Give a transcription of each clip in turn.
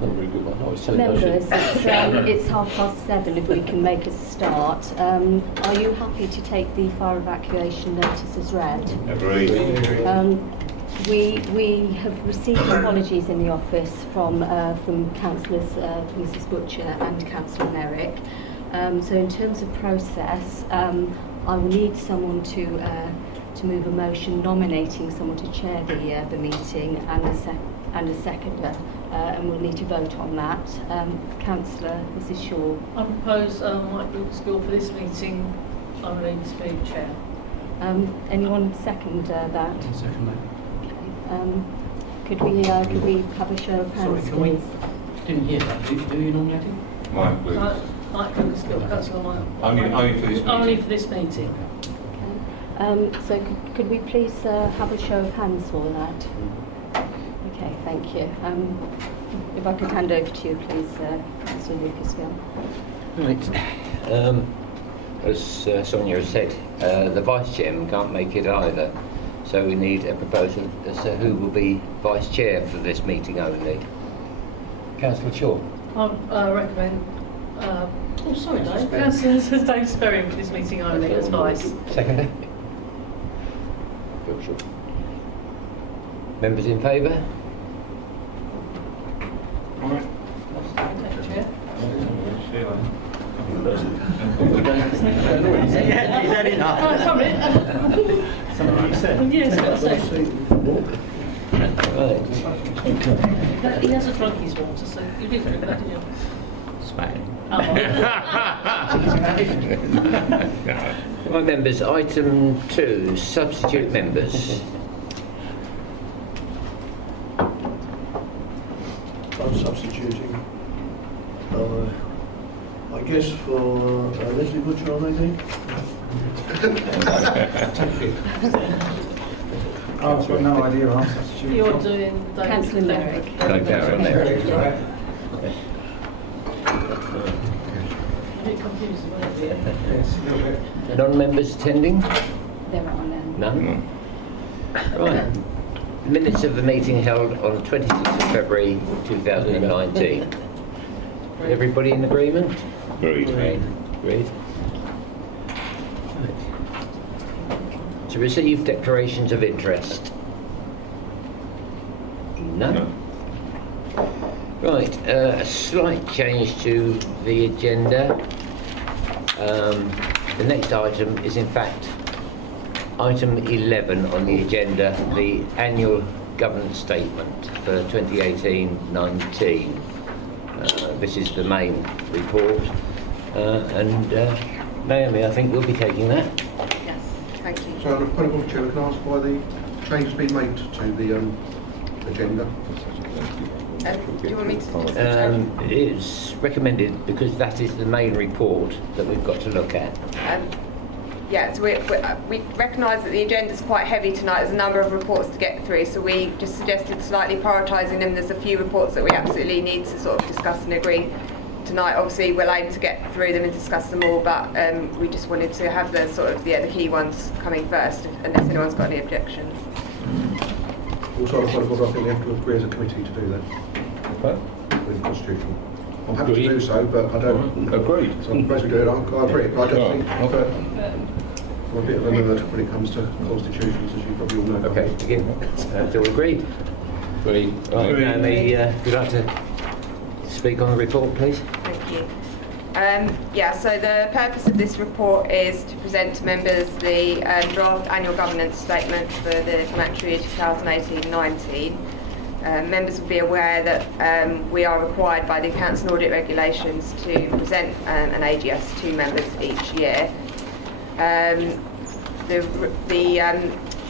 Not a very good one. Members, it's 7:30 if we can make a start. Are you happy to take the fire evacuation notice as read? Agreed. We have received apologies in the office from councillors Mrs Butcher and Councillor Merrick. So in terms of process, I will need someone to move a motion nominating someone to chair the meeting and a seconder, and we'll need to vote on that. Councillor Mrs Shaw. I propose Mike Wilkes-Gill for this meeting. I'm going to be chair. Anyone second that? Second that. Could we have a show of hands, Sorry, please? Didn't hear that. Do you nominate him? Mike, please. Mike Wilkes-Gill, Councillor Mike. Only for this meeting. Only for this meeting. Okay. So could we please have a show of hands for that? Okay, thank you. If I could hand over to you, please, Councillor Lucas-Gill. Right. As Sonia has said, the Vice Chairman can't make it either. So we need a proposal as to who will be Vice Chair for this meeting only. Councillor Shaw. I recommend... Dave. Councillor Dave Sperry for this meeting only as Vice. Seconder. Bill Shaw. Members in favour? Right. Chair. He's had enough. Somebody said. Yes, I'll say. Right. He hasn't drunk his water, so you did drink that, didn't you? Smack. Oh. Right, members, item 2, substitute members. I'm substituting. I guess for Leslie Butcher, I think. I've got no idea. I'm substituting. You're doing Councillor Merrick. Councillor Merrick. A bit confused, weren't you? Yes, a little bit. Non-members attending? There are none. None? Right. Minutes of the meeting held on 26th of February 2019. Everybody in agreement? Agreed. Agreed. To receive declarations of interest? None? Right, a slight change to the agenda. The next item is in fact item 11 on the agenda, the annual governance statement for 2018-19. This is the main report, and Naomi, I think, will be taking that. Yes, thank you. So, point of Chair, can I ask why the change has been made to the agenda? Do you want me to? It's recommended because that is the main report that we've got to look at. Yeah, so we recognise that the agenda is quite heavy tonight. There's a number of reports to get through, so we just suggested slightly prioritising them. There's a few reports that we absolutely need to sort of discuss and agree tonight. Obviously, we'll aim to get through them and discuss them all, but we just wanted to have the sort of the key ones coming first, unless anyone's got any objections. Also, I think we have to agree as a committee to do that. Okay. With the Constitution. I'm happy to do so, but I don't. Agreed. So I'm supposed to do it. I agree. But I don't think. Okay. I'm a bit of a nerd when it comes to constitutions, as you probably all know. Okay, again, it's all agreed. Agreed. Right, Naomi, would you like to speak on the report, please? Thank you. Yeah, so the purpose of this report is to present to members the draft annual governance statement for the financial year 2018-19. Members will be aware that we are required by the Accounts and Audit Regulations to present an AGS to members each year. The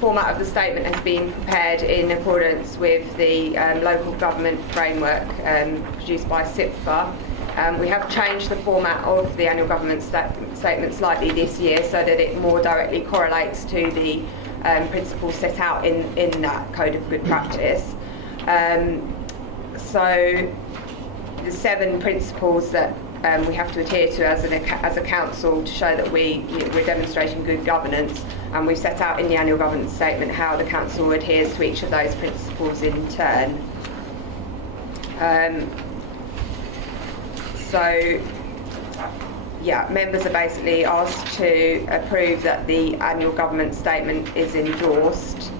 format of the statement has been prepared in accordance with the local government framework produced by SIPFA. We have changed the format of the annual government statement slightly this year so that it more directly correlates to the principles set out in that Code of Good Practice. So the 7 principles that we have to adhere to as a council to show that we're demonstrating good governance, and we've set out in the annual governance statement how the council adheres to each of those principles in turn. So, yeah, members are basically asked to approve that the annual government statement is endorsed,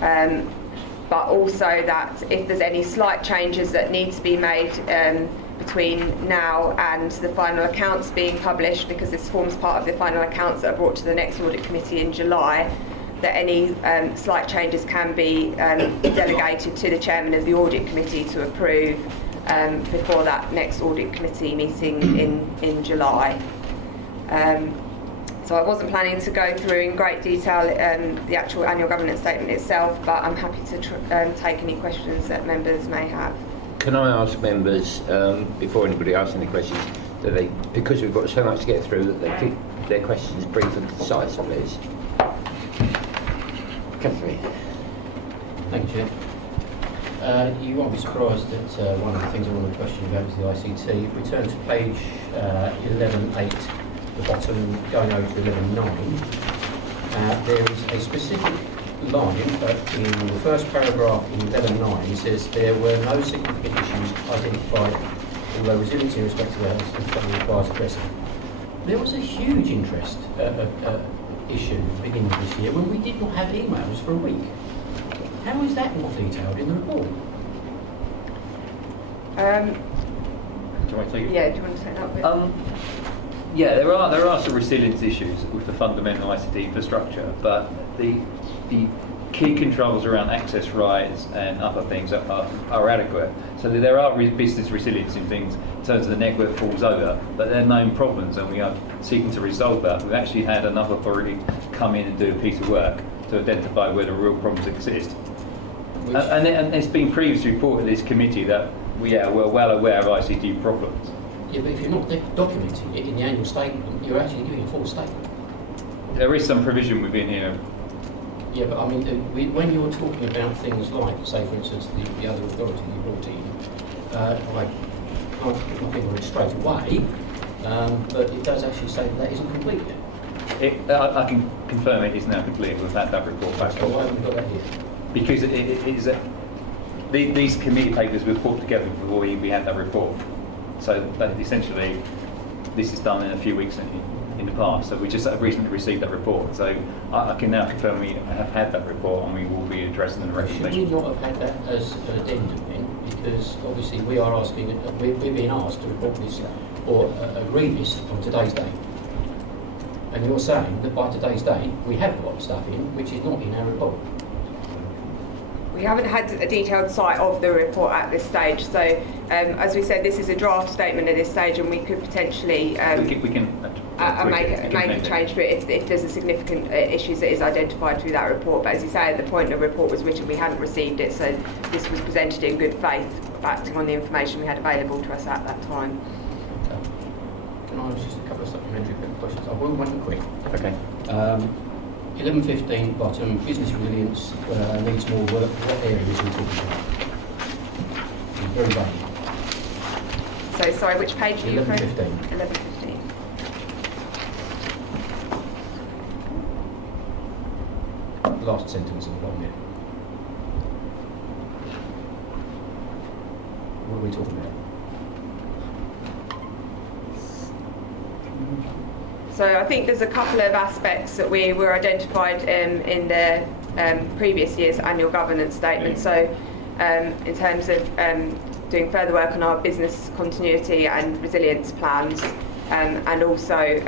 but also that if there's any slight changes that need to be made between now and the final accounts being published, because this forms part of the final accounts that are brought to the next Audit Committee in July, that any slight changes can be delegated to the Chairman of the Audit Committee to approve before that next Audit Committee meeting in July. So I wasn't planning to go through in great detail the actual annual governance statement itself, but I'm happy to take any questions that members may have. Can I ask members, before anybody asks any questions, that they, because we've got so much to get through, that they keep their questions brief and concise, please? Catherine. Thank you, Chair. You won't be surprised that one of the things I want to question about is the ICT. If we turn to page 11.8, the bottom, going over to 11.9, there is a specific line in the first paragraph in 11.9. It says there were no significant issues identified, although resilience in respect to the health system requires addressing. There was a huge interest issue at the beginning of this year when we did not have emails for a week. How is that not detailed in the report? Do you want to take it? Yeah, do you want to take that bit? Yeah, there are some resilience issues with the fundamental ICT infrastructure, but the key controls around access rights and other things are adequate. So there are business resilience in things in terms of the network falls over, but they're known problems and we are seeking to resolve that. We've actually had another authority come in and do a piece of work to identify where the real problems exist. And it's been previously reported to this committee that we're well aware of ICT problems. Yeah, but if you're not documenting it in the annual statement, you're actually giving a false statement. There is some provision within here. Yeah, but I mean, when you're talking about things like, say, for instance, the other authority you brought in, I can't put my finger on it straight away, but it does actually say that isn't complete yet. I can confirm it is now complete. We've had that report back. So why haven't we got that here? Because it is these committee papers were put together before we had that report. So that essentially, this is done in a few weeks in the past. So we just recently received that report. So I can now confirm we have had that report and we will be addressing the Should we recommendation. not have had that as an addendum then? Because obviously we are asking, we're being asked to report this or agree this on today's date. And you're saying that by today's date we have got stuff in which is not in our report. We haven't had a detailed sight of the report at this stage, so as we said, this is a draft statement at this stage, and we could potentially we can make a change to it if there's a significant issues that is identified through that report. But as you say, at the point the report was written, we hadn't received it, so this was presented in good faith, acting on the information we had available to us at that time. Can I ask just a couple of supplementary questions? I will make them quick. Okay. 11.15 bottom, business resilience needs more work. What areas are we talking about? It's very vague. So, sorry, which page are you referring? 11.15. 11.15. Last sentence of the bottom here. What are we talking about? So I think there's a couple of aspects that were identified in the previous year's annual governance statement. So in terms of doing further work on our business continuity and resilience plans, and also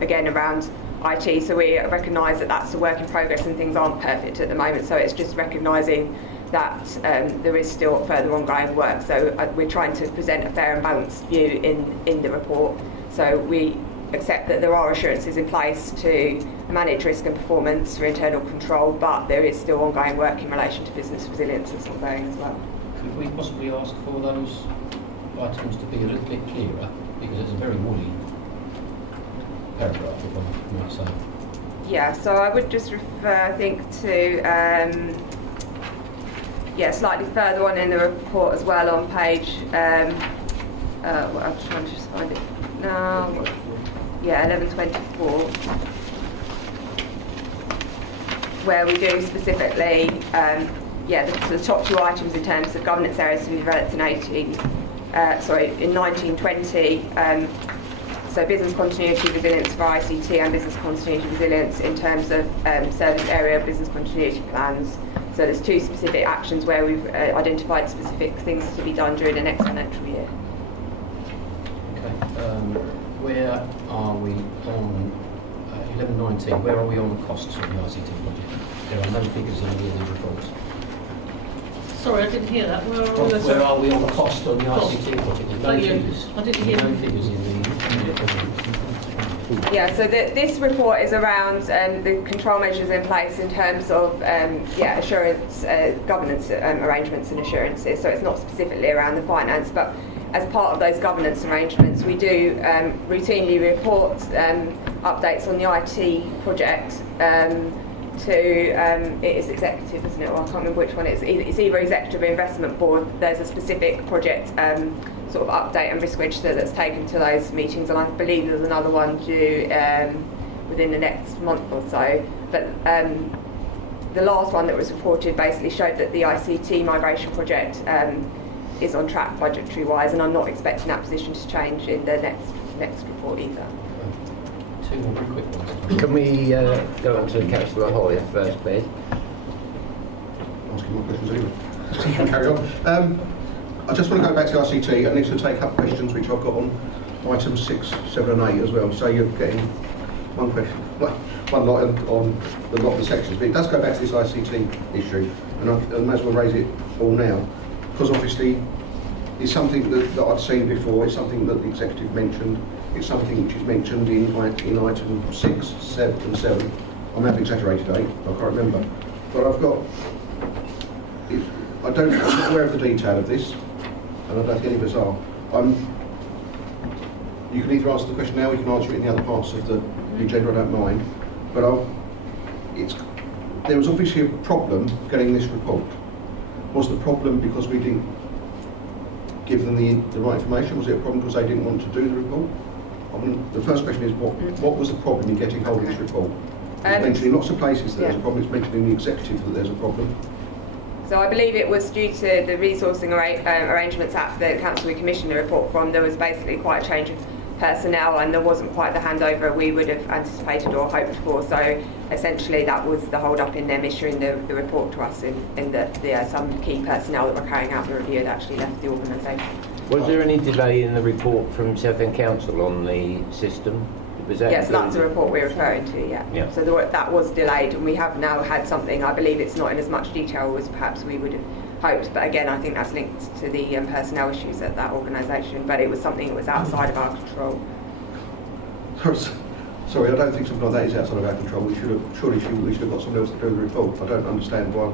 again around IT. So we recognise that that's a work in progress and things aren't perfect at the moment. So it's just recognising that there is still further ongoing work. So we're trying to present a fair and balanced view in the report. So we accept that there are assurances in place to manage risk and performance for internal control, but there is still ongoing work in relation to business resilience that's ongoing as well. Could we possibly ask for those items to be a little bit clearer, because it's a very woolly paragraph, if I might say. Yeah, so I would just refer, I think, to slightly further on in the report as well on page, I'm trying to just find it now. Yeah, 11.24, where we do specifically, the top two items in terms of governance areas to be developed in 18 in 1920. So business continuity resilience for ICT and business continuity resilience in terms of service area business continuity plans. So there's 2 specific actions where we've identified specific things to be done during the next financial year. Okay. Where are we on 1119? Where are we on the costs of the ICT project? There are no figures in any of these reports. Sorry, I didn't hear that. Where are we on the cost on the ICT project? There's no Thank you. figures. I didn't hear. No figures in the project. Yeah, so this report is around the control measures in place in terms of assurance, governance arrangements and assurances. So it's not specifically around the finance, but as part of those governance arrangements, we do routinely report updates on the IT project to it is executive, isn't it? Or I can't remember which one it is. It's either executive or investment board. There's a specific project sort of update and risk register that's taken to those meetings, and I believe there's another one due within the next month or so. But the last one that was reported basically showed that the ICT migration project is on track budgetary wise, and I'm not expecting that position to change in the next report either. 2 more very quick ones. Can we go on to Councillor Hoy first, please? Asking more questions anyway. Carry on. I just want to go back to ICT. I need to take up questions which I've got on items 6, 7 and 8 as well. So you're getting one question, one lot on the lot of the sections. But it does go back to this ICT issue, and I may as well raise it all now, because obviously it's something that I've seen before. It's something that the executive mentioned. It's something which is mentioned in item 6, 7 and 7. I may have exaggerated 8, I can't remember. But I'm not aware of the detail of this, and I don't think any of us are. You can either answer the question now, or you can answer it in the other parts of the agenda, I don't mind. But there was obviously a problem getting this report. Was the problem because we didn't give them the right information? Was it a problem because they didn't want to do the report? I mean, the first question is, what was the problem in getting hold of this report? It's mentioned in lots of places that there's a problem. It's mentioned in the executive that there's a problem. So I believe it was due to the resourcing arrangements at the council we commissioned the report from. There was basically quite a change of personnel, and there wasn't quite the handover we would have anticipated or hoped for. So essentially that was the hold up in them issuing the report to us, in that some key personnel that were carrying out the review had actually left the organisation. Was there any delay in the report from Southend Council on the system? Yes, that's the report we're referring to, yeah. So that was delayed, and we have now had something. I believe it's not in as much detail as perhaps we would have hoped, but again, I think that's linked to the personnel issues at that organisation, but it was something that was outside of our control. Sorry, I don't think something like that is outside of our control. We should have got someone else to do the report. I don't understand why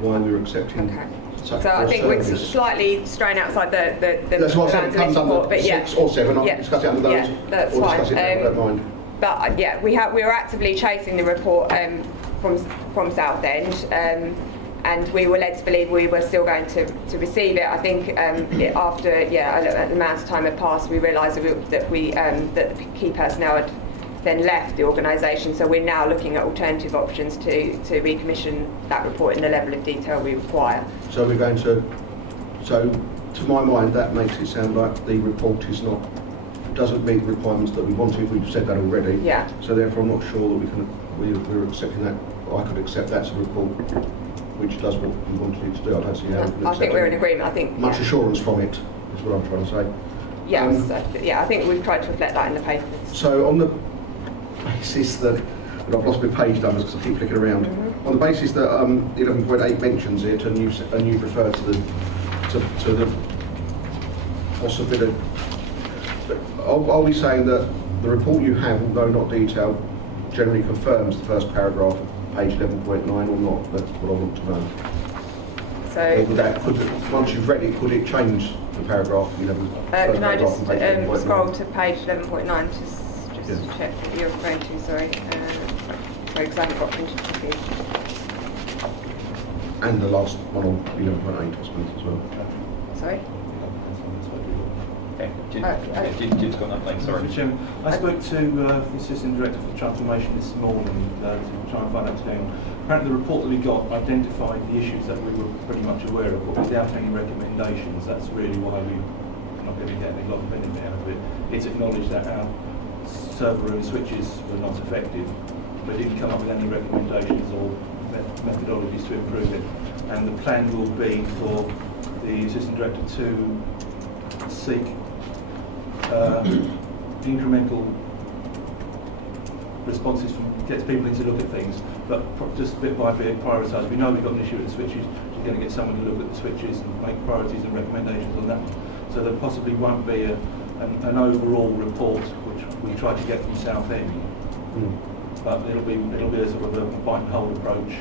we're accepting. Okay. So I think we're slightly straying outside the that's what I said, comes under but 6 or 7, I'll discuss it under those, that's or fine. discuss it now, I don't mind. But we were actively chasing the report from Southend, and we were led to believe we were still going to receive it. I think after the amount of time had passed, we realised that the key personnel had then left the organisation, so we're now looking at alternative options to recommission that report in the level of detail we require. So we're going to my mind, that makes it sound like the report doesn't meet the requirements that we wanted. We've said that already. Yeah. So therefore I'm not sure that we're accepting that. I could accept that's a report which does what we wanted it to do. I don't see how we can accept I think we're in agreement. I think much assurance from it is what I'm trying to say. Yes, I think we've tried to reflect that in the papers. So on the basis that, and I've lost my page numbers because I keep flicking around, on the basis that 11.8 mentions it, and you refer to the possibility, are we saying that the report you have, although not detailed, generally confirms the first paragraph of page 11.9 or not? That's what I want to know. So once you've read it, could it change the paragraph? Can I just scroll to page 11.9 to check what you're referring to? Sorry, because I haven't got printed copies. And the last one on 11.8, I suppose, as well. Sorry. Jim's got nothing, sorry. Mr. Chairman, I spoke to the Assistant Director for Transformation this morning to try and find out what's going on. Apparently the report that we got identified the issues that we were pretty much aware of, but without any recommendations. That's really why we not going to get any lot of benefit out of it. It's acknowledged that our server room switches were not effective, but didn't come up with any recommendations or methodologies to improve it. And the plan will be for the Assistant Director to seek incremental responses gets people in to look at things, but just bit by bit prioritise. We know we've got an issue with the switches, we're going to get someone to look at the switches and make priorities and recommendations on that. So there possibly won't be an overall report, which we try to get from Southend, but it'll be a sort of a bite and hold approach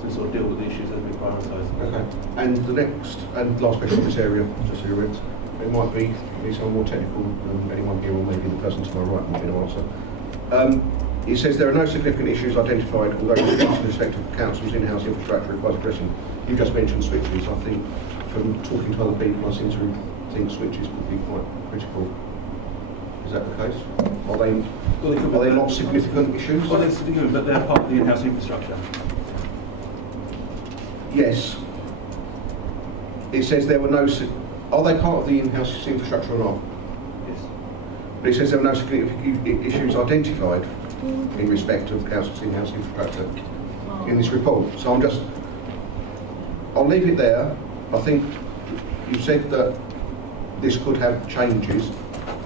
to sort of deal with the issues as we prioritise. Okay. And the next and last question in this area, just so you're aware, it might be someone more technical than anyone here, or maybe the person to my right might be able to answer. It says there are no significant issues identified, although the respect of council's in-house infrastructure requires addressing. You just mentioned switches. I think from talking to other people, I seem to think switches would be quite critical. Is that the case? Are they not significant issues? Well, they're significant, but they're part of the in-house infrastructure. Yes. It says there were no... Are they part of the in-house infrastructure or not? Yes. But it says there were no significant issues identified in respect of council's in-house infrastructure in this report. So I'll leave it there. I think you said that this could have changes.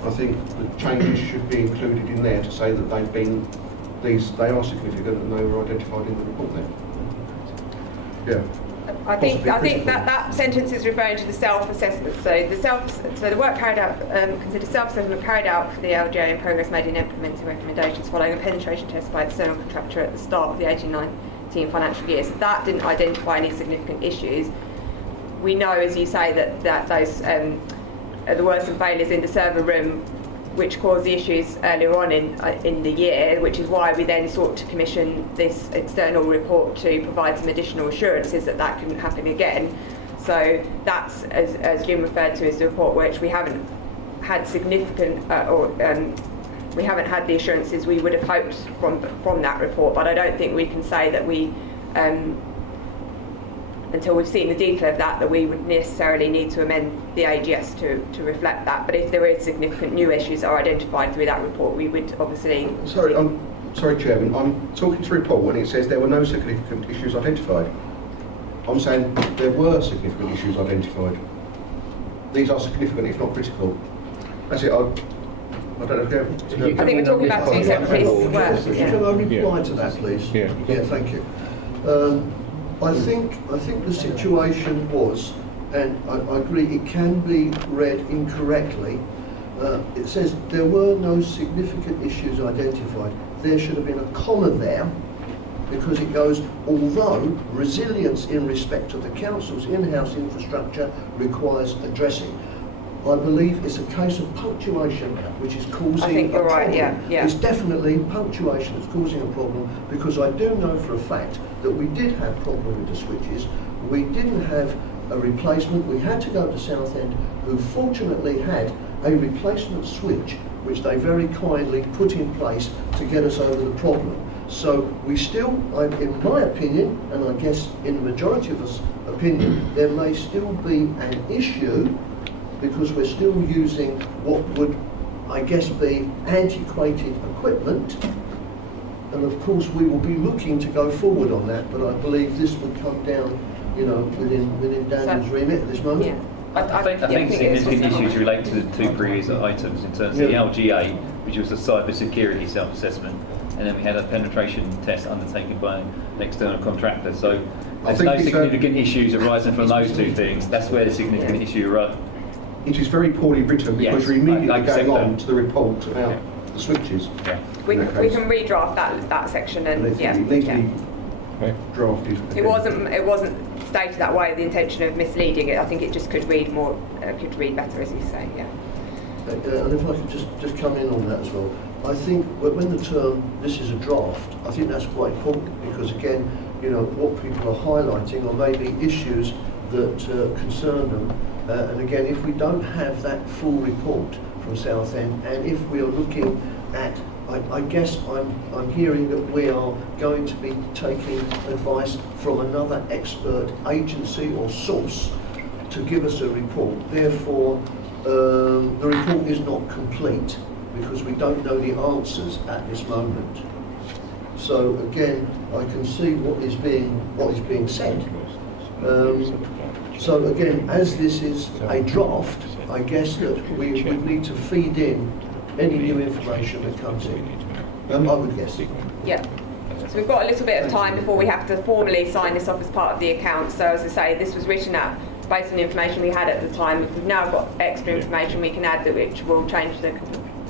I think the changes should be included in there to say that they are significant and they were identified in the report there. Yeah. I think that sentence is referring to the self-assessment. So the work carried out, consider self-assessment carried out for the LGA and progress made in implementing recommendations following a penetration test by the external contractor at the start of the 18-19 financial year. So that didn't identify any significant issues. We know, as you say, that those there were some failures in the server room which caused the issues earlier on in the year, which is why we then sought to commission this external report to provide some additional assurances that couldn't happen again. So that's, as Jim referred to, as the report which we haven't had significant we haven't had the assurances we would have hoped from that report. But I don't think we can say that we until we've seen the detail of that we would necessarily need to amend the AGS to reflect that. But if there is significant new issues that are identified through that report, we would obviously... Sorry, Chairman, I'm talking to the report and it says there were no significant issues identified. I'm saying there were significant issues identified. These are significant, if not critical. That's it. I don't know if I think we're talking about two separate pieces of work. Can I reply to that, please? Yeah. Yeah, thank you. I think the situation was, and I agree, it can be read incorrectly. It says there were no significant issues identified. There should have been a comma there, because it goes, although resilience in respect to the council's in-house infrastructure requires addressing. I believe it's a case of punctuation which is causing a problem. I think you're right, yeah. It's definitely punctuation that's causing a problem, because I do know for a fact that we did have a problem with the switches. We didn't have a replacement. We had to go to Southend, who fortunately had a replacement switch which they very kindly put in place to get us over the problem. So we still, in my opinion, and I guess in the majority of us' opinion, there may still be an issue, because we're still using what would, I guess, be antiquated equipment. And of course we will be looking to go forward on that, but I believe this would come down, within Daniel's remit at this moment. Yeah. I think significant issues relate to the two previous items in terms of the LGA, which was a cyber security self-assessment, and then we had a penetration test undertaken by an external contractor. So there's no significant issues arising from those two things. That's where the significant issue arose. It is very poorly written, because you're immediately going on to the report about the switches. Yeah. We can redraft that section and It needs to be drafted. It wasn't stated that way. The intention of misleading it. I think it just could read better, as you say. Yeah. And if I could just come in on that as well. I think when the term "this is a draft," I think that's quite important, because again, what people are highlighting are maybe issues that concern them. And again, if we don't have that full report from Southend, and if we are looking at, I guess I'm hearing that we are going to be taking advice from another expert agency or source to give us a report. Therefore, the report is not complete because we don't know the answers at this moment. So again, I can see what is being said. So again, as this is a draft, I guess that we need to feed in any new information that comes in. I would guess. Yeah. So we've got a little bit of time before we have to formally sign this off as part of the account. So as I say, this was written up based on the information we had at the time. If we've now got extra information we can add that which will change the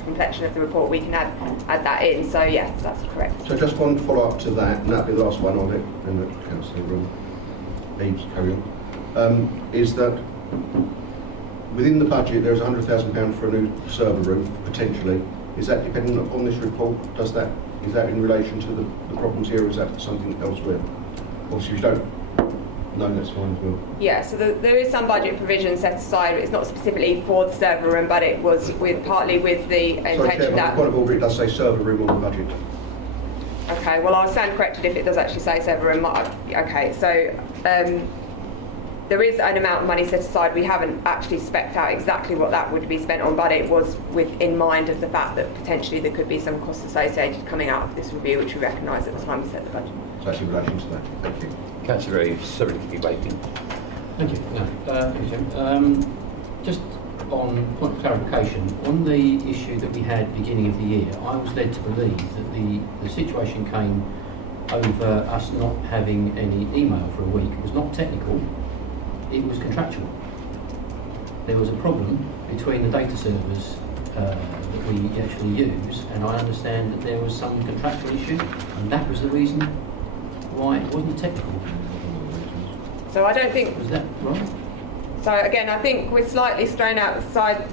complexion of the report, we can add that in. So yes, that's correct. So just one follow-up to that, and that'll be the last one of it, in the council room. Eames, carry on. Is that within the budget there's £100,000 for a new server room, potentially. Is that dependent upon this report? Is that in relation to the problems here, or is that something elsewhere? Obviously, if you don't know, that's fine as well. Yeah, so there is some budget provision set aside. It's not specifically for the server room, but it was partly with the intention that... Point of order, it does say server room on the budget. Okay, well, I'll stand corrected if it does actually say server room. Okay, so there is an amount of money set aside. We haven't actually spec'd out exactly what that would be spent on, but it was in mind of the fact that potentially there could be some costs associated coming out of this review, which we recognised at the time we set the budget. So that's in relation to that. Thank you. Councillor Reeves, sorry to keep waiting. Thank you. No, thank you, Jim. Just on point of clarification, on the issue that we had beginning of the year, I was led to believe that the situation came over us not having any email for a week. It was not technical, it was contractual. There was a problem between the data servers that we actually use, and I understand that there was some contractual issue, and that was the reason why it wasn't technical. So I don't think... Was that right? So again, I think we're slightly straying outside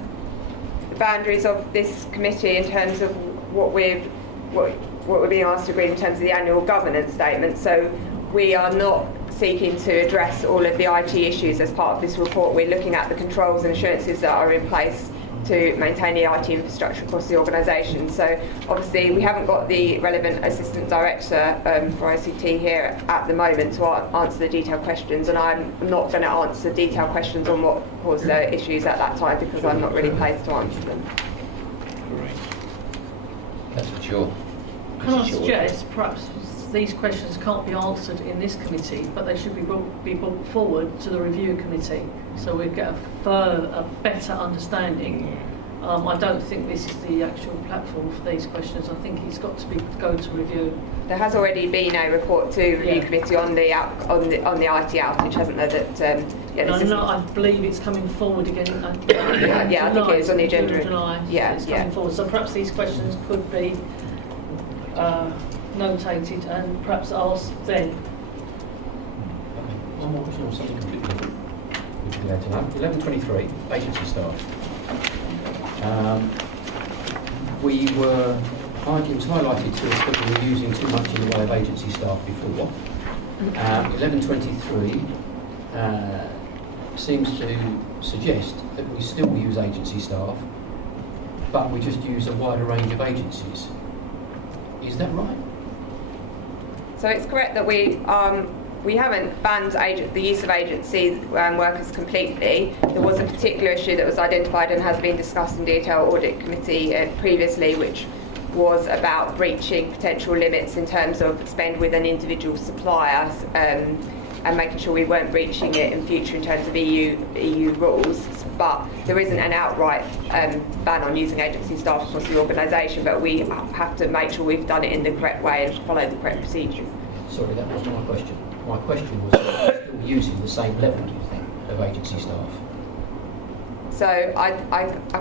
the boundaries of this committee in terms of what we're being asked to agree in terms of the annual governance statement. So we are not seeking to address all of the IT issues as part of this report. We're looking at the controls and assurances that are in place to maintain the IT infrastructure across the organisation. So obviously we haven't got the relevant Assistant Director for ICT here at the moment to answer the detailed questions, and I'm not going to answer detailed questions on what caused the issues at that time because I'm not really placed to answer them. That's for sure. Can I suggest perhaps these questions can't be answered in this committee, but they should be brought forward to the review committee so we get a better understanding. I don't think this is the actual platform for these questions. I think it's got to go to review. There has already been a report to review committee on the IT outage, hasn't there? I believe it's coming forward again. I think it is on the agenda. July, it's coming forward. So perhaps these questions could be notated and perhaps asked then. One more question on something completely different. Which we'd like to know. 1123, agency staff. It was highlighted to us that we were using too much in the way of agency staff before. 1123 seems to suggest that we still use agency staff, but we just use a wider range of agencies. Is that right? So it's correct that we haven't banned the use of agency workers completely. There was a particular issue that was identified and has been discussed in detail Audit Committee previously, which was about breaching potential limits in terms of spend with an individual supplier and making sure we weren't breaching it in future in terms of EU rules. But there isn't an outright ban on using agency staff across the organisation, but we have to make sure we've done it in the correct way and followed the correct procedures. Sorry, that wasn't my question. My question was, are we still using the same level, do you think, of agency staff? So I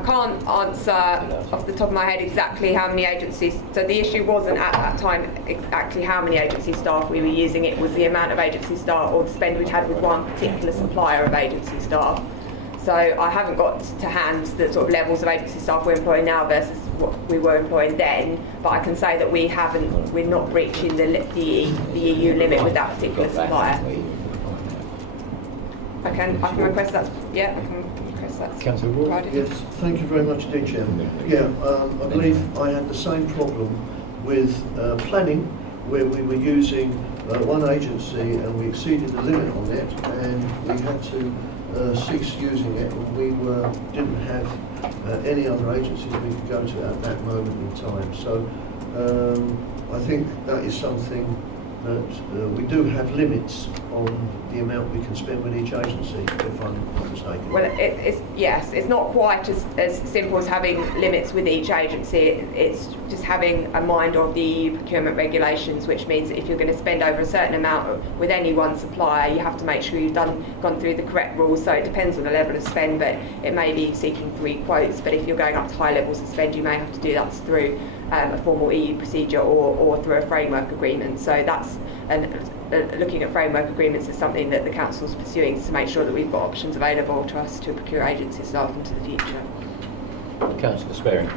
can't answer off the top of my head exactly how many agencies. So the issue wasn't at that time exactly how many agency staff we were using. It was the amount of agency staff or the spend we'd had with one particular supplier of agency staff. So I haven't got to hand the sort of levels of agency staff we're employing now versus what we were employing then. But I can say that we're not breaching the EU limit with that particular supplier. I can request that. Yeah, I can. Councillor Ward. Yes, thank you very much indeed, Chairman. I believe I had the same problem with planning, where we were using one agency and we exceeded the limit on it, and we had to cease using it, and we didn't have any other agencies we could go to at that moment in time. So I think that is something that we do have limits on the amount we can spend with each agency, if I'm not mistaken. Well, it's not quite as simple as having limits with each agency. It's just having a mind of the EU procurement regulations, which means that if you're going to spend over a certain amount with any one supplier, you have to make sure you've gone through the correct rules. So it depends on the level of spend, but it may be seeking 3 quotes. But if you're going up to high levels of spend, you may have to do that through a formal EU procedure or through a framework agreement. So that's looking at framework agreements is something that the Council's pursuing to make sure that we've got options available to us to procure agency staff into the future. Councillor Sparing.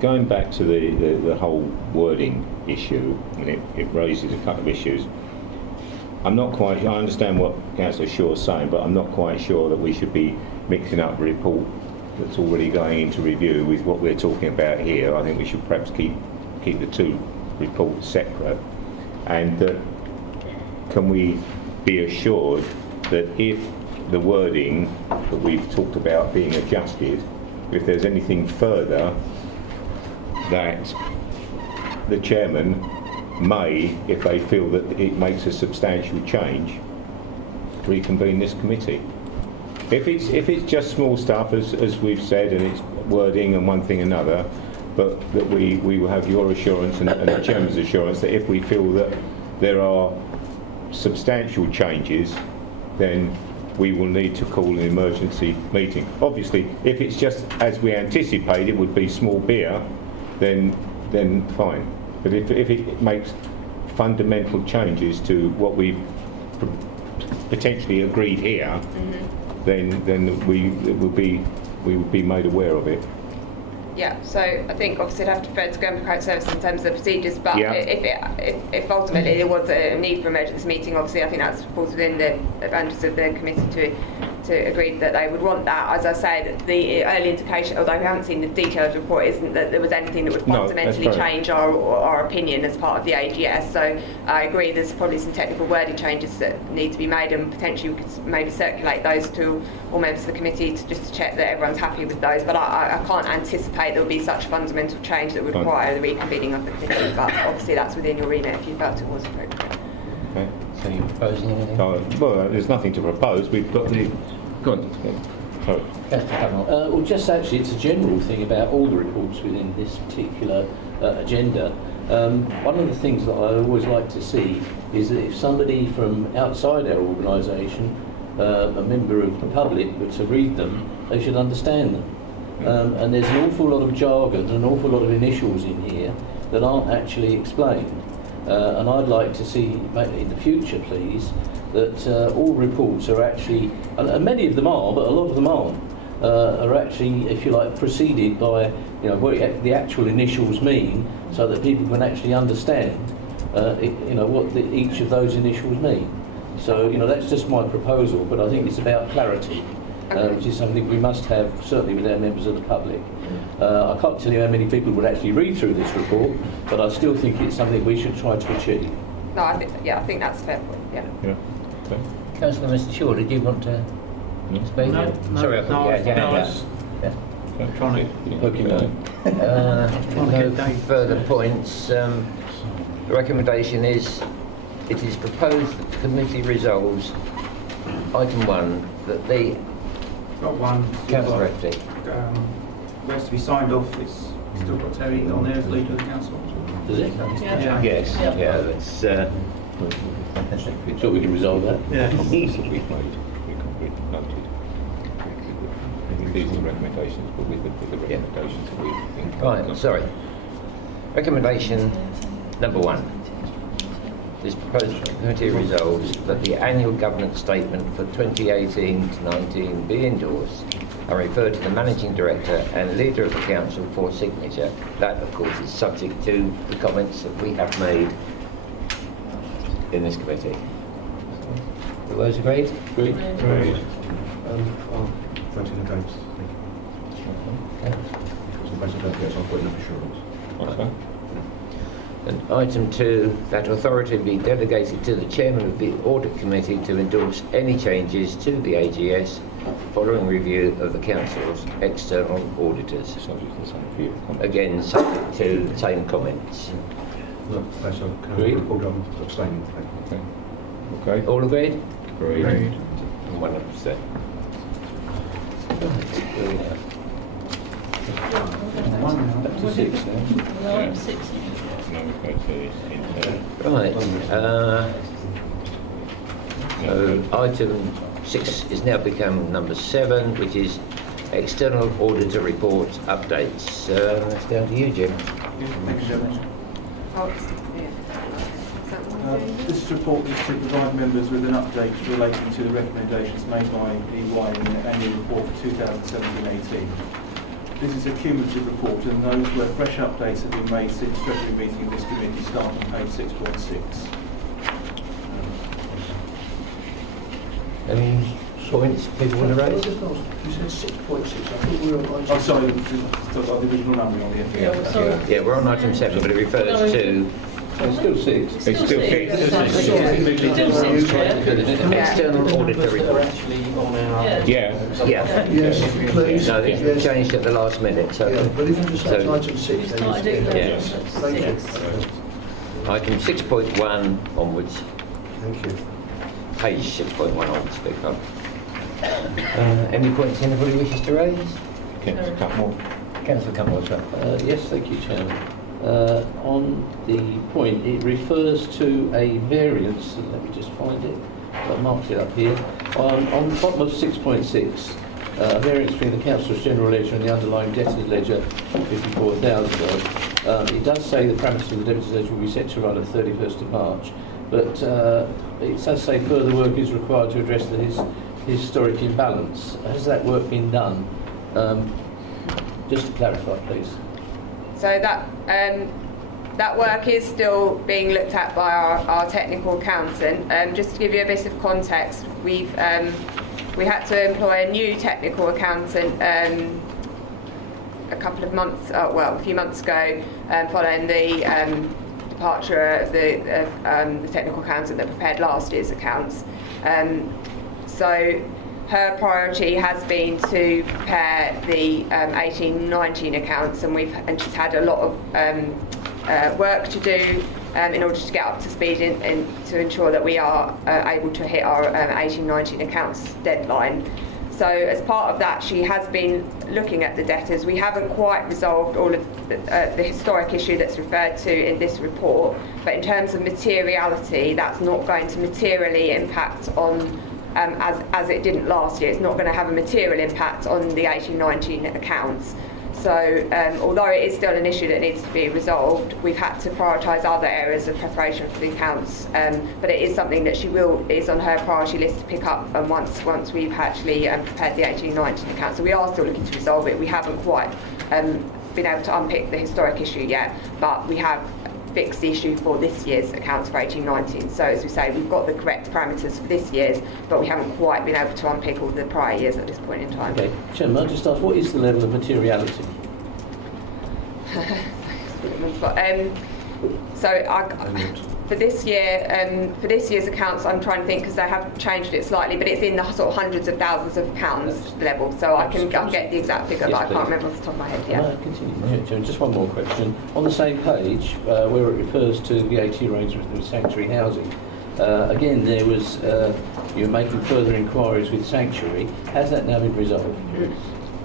Going back to the whole wording issue, and it raises a couple of issues. I understand what Councillor Shaw is saying, but I'm not quite sure that we should be mixing up a report that's already going into review with what we're talking about here. I think we should perhaps keep the two reports separate, and can we be assured that if the wording that we've talked about being adjusted, if there's anything further that the chairman may, if they feel that it makes a substantial change, reconvene this committee. If it's just small stuff, as we've said, and it's wording and one thing another, but that we will have your assurance and the chairman's assurance that if we feel that there are substantial changes, then we will need to call an emergency meeting. Obviously, if it's just as we anticipate it would be small beer, then fine. But if it makes fundamental changes to what we've potentially agreed here, then we will be made aware of it. Yeah, so I think obviously I'd have to refer to Government Crowd Services in terms of procedures, but if ultimately there was a need for emergency meeting, obviously I think that falls within the advantages of the committee to agree that they would want that. As I said, the early indication, although we haven't seen the detailed report, isn't that there was anything that would fundamentally change our opinion as part of the AGS. So I agree there's probably some technical wording changes that need to be made, and potentially we could maybe circulate those to all members of the committee to check that everyone's happy with those. But I can't anticipate there will be such fundamental change that would require the reconvening of the committee. But obviously that's within your remit if you felt it was appropriate. Okay. So you're proposing anything? Well, there's nothing to propose. We've got the... Go on. Sorry. Well, just actually, it's a general thing about all the reports within this particular agenda. One of the things that I always like to see is that if somebody from outside our organisation, a member of the public, were to read them, they should understand them. And there's an awful lot of jargon, an awful lot of initials in here that aren't actually explained. And I'd like to see, in the future, please, that all reports are actually, and many of them are, but a lot of them aren't, are actually, if you like, preceded by, what the actual initials mean, so that people can actually understand, what each of those initials mean. So, that's just my proposal, but I think it's about clarity, which is something we must have, certainly with our members of the public. I can't tell you how many people would actually read through this report, but I still think it's something we should try to achieve. No, I think that's a fair point. Yeah. Okay. Councillor Mr. Shaw, did you want to speak? No, Sorry, I thought you had your hand up. I'm trying to No further points. The recommendation is, it is proposed that the committee resolves item 1 that the got one. Councillor Efty. Has to be signed off. It's still got Terry on there as leader of the council. Does it? Yeah. Yes. Yeah. That's. Sure we can resolve that. Yeah. We've noted. These are the recommendations, but with the recommendations that we think. Right. Sorry. Recommendation number 1. This proposed committee resolves that the annual governance statement for 2018-19 be endorsed and referred to the managing director and leader of the council for signature. That, of course, is subject to the comments that we have made in this committee. All those agreed? Agreed. I'm voting against. Okay. Because basically I don't get, so I've got enough assurance. Okay. And item 2, that authority be delegated to the chairman of the Audit Committee to endorse any changes to the AGS following review of the council's external auditors. Subject to the same view. Again, subject to the same comments. Look, that's a Agreed. report I'm abstaining. Okay. Okay. All agreed? Agreed. And 1%. Right, here we go. Up to 6 now. No, 6. Now we go to internal. Right. So item 6 is now become number 7, which is external auditor report updates. That's down to you, Jim. Thank you, Chairman. Oh, yeah. This report is to provide members with an update relating to the recommendations made by EY in their annual report for 2017-18. This is a cumulative report, and those where fresh updates have been made since February meeting of this committee start on page 6.6. Any points people want to raise? You said 6.6. I thought we were on. Oh, sorry, I've got the original number on the Yeah, well, sorry. Yeah, we're on item 7, but it refers to It's still 6. It's still 6. Still 6, Chair. external auditor report. Actually on our... Yeah. Yeah. Yes, please. No, it's Yes. changed at the last minute, so... Yeah, but if you just say So- item 6, then Started it's it Yeah. Thank you. 6. Item 6.1 onwards, Thank you. page 6.1 onwards, beg pardon. Any points anybody wishes to raise? Councillor Cutmore. Councillor Cumberland, sir. Yes, thank you, Chairman. On the point, it refers to a variance, and let me just find it, I marked it up here. On the bottom of 6.6, a variance between the Council's general ledger and the underlying debtors ledger, 54,000. It does say the premises of the debtors ledger will be set to run on the 31st of March, but it does say further work is required to address the historic imbalance. Has that work been done? Just to clarify, please. So that work is still being looked at by our technical accountant. Just to give you a bit of context, we had to employ a new technical accountant a few months ago, following the departure of the technical accountant that prepared last year's accounts. So her priority has been to prepare the 18-19 accounts, and she's had a lot of work to do in order to get up to speed to ensure that we are able to hit our 18-19 accounts deadline. So as part of that, she has been looking at the debtors. We haven't quite resolved all of the historic issue that's referred to in this report, but in terms of materiality, that's not going to materially impact on as it didn't last year. It's not going to have a material impact on the 18-19 accounts. So although it is still an issue that needs to be resolved, we've had to prioritise other areas of preparation for the accounts. But it is something that is on her priority list to pick up once we've actually prepared the 18-19 accounts. So we are still looking to resolve it. We haven't quite been able to unpick the historic issue yet, but we have fixed the issue for this year's accounts for 18-19. So as we say, we've got the correct parameters for this year's, but we haven't quite been able to unpick all the prior years at this point in time. Okay, Chairman, I'll just ask, what is the level of materiality? For this year's accounts, I'm trying to think, because they have changed it slightly, but it's in the sort of hundreds of thousands of pounds level. So I'll get the exact figure, Yes, but I can't please. remember off the top of my head. Yeah. Continue. Chairman, just one more question. On the same page, where it refers to VAT arrangements with sanctuary housing, again, there was you're making further inquiries with sanctuary. Has that now been resolved?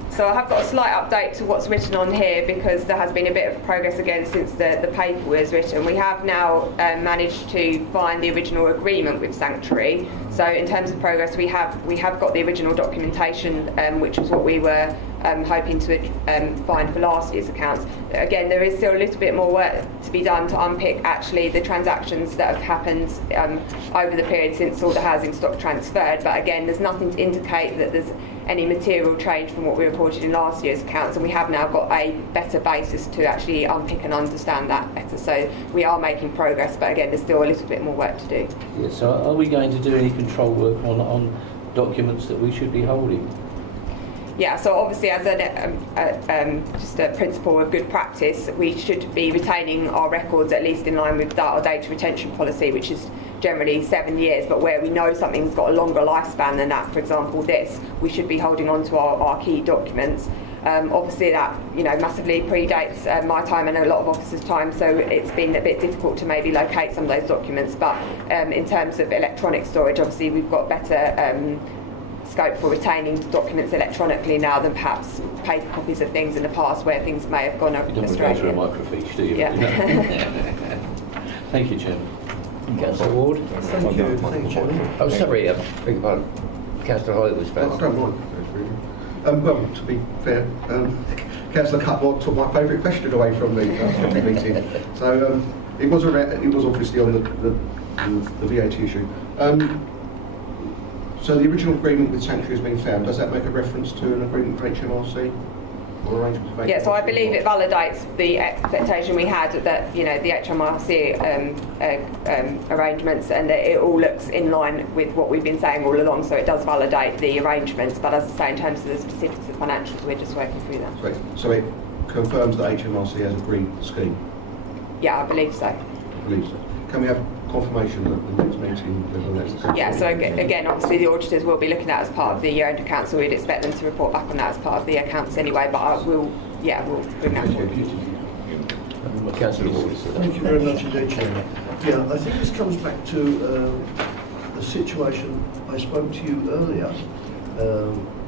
So I have got a slight update to what's written on here, because there has been a bit of progress again since the paper was written. We have now managed to find the original agreement with Sanctuary. So in terms of progress, we have got the original documentation, which was what we were hoping to find for last year's accounts. Again, there is still a little bit more work to be done to unpick actually the transactions that have happened over the period since all the housing stock transferred. But again, there's nothing to indicate that there's any material change from what we reported in last year's accounts, and we have now got a better basis to actually unpick and understand that better. So we are making progress, but again, there's still a little bit more work to do. Yes, so are we going to do any control work on documents that we should be holding? Yeah, so obviously as just a principle of good practice, we should be retaining our records at least in line with our data retention policy, which is generally 7 years, but where we know something's got a longer lifespan than that, for example this, we should be holding on to our key documents. Obviously that massively predates my time and a lot of officers' time, so it's been a bit difficult to maybe locate some of those documents, but in terms of electronic storage, obviously we've got better scope for retaining documents electronically now than perhaps paper copies of things in the past where things may have gone You don't astray. want to go through a microfiche, do you? Yeah. Thank you, Chairman. Councillor Ward? Thank you, Chairman. Oh, sorry, beg your pardon. Councillor Hoyle was I first. don't mind. Well, to be fair, Councillor Cutmore took my favourite question away from me at the meeting. So it was obviously on the VAT issue. So the original agreement with Sanctuary has been found. Does that make a reference to an agreement with HMRC or arrangements with HMRC? Yeah, so I believe it validates the expectation we had that the HMRC arrangements, and that it all looks in line with what we've been saying all along. So it does validate the arrangements, but as I say, in terms of the specifics of financials, we're just working through that. Right. So it confirms that HMRC has agreed the scheme. Yeah, I believe so. I believe so. Can we have confirmation that the next meeting? Yeah, so again, obviously the auditors will be looking at as part of the year-end accounts, so we'd expect them to report back on that as part of the accounts anyway, but we'll bring that forward. Councillor Ward. Thank you very much indeed, Chairman. Yeah, I think this comes back to the situation I spoke to you earlier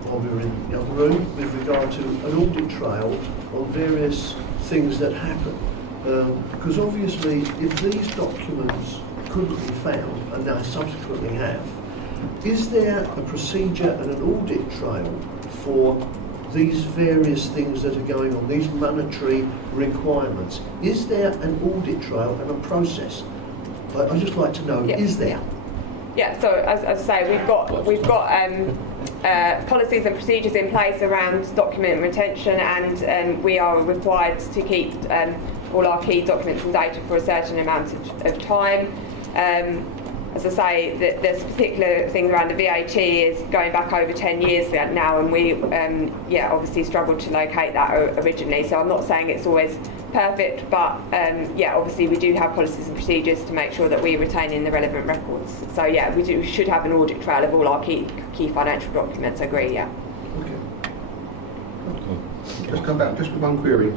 while we were in the other room with regard to an audit trail on various things that happen. Because obviously, if these documents couldn't be found, and now subsequently have, is there a procedure and an audit trail for these various things that are going on, these monetary requirements? Is there an audit trail and a process? I'd just like to know, is there? Yeah, so as I say, we've got policies and procedures in place around document retention, and we are required to keep all our key documents and data for a certain amount of time. As I say, there's particular things around the VAT is going back over 10 years now, and we obviously struggled to locate that originally. So I'm not saying it's always perfect, but obviously we do have policies and procedures to make sure that we retain in the relevant records. So we should have an audit trail of all our key financial documents. I agree. Yeah. Okay. Just come back, just with one query.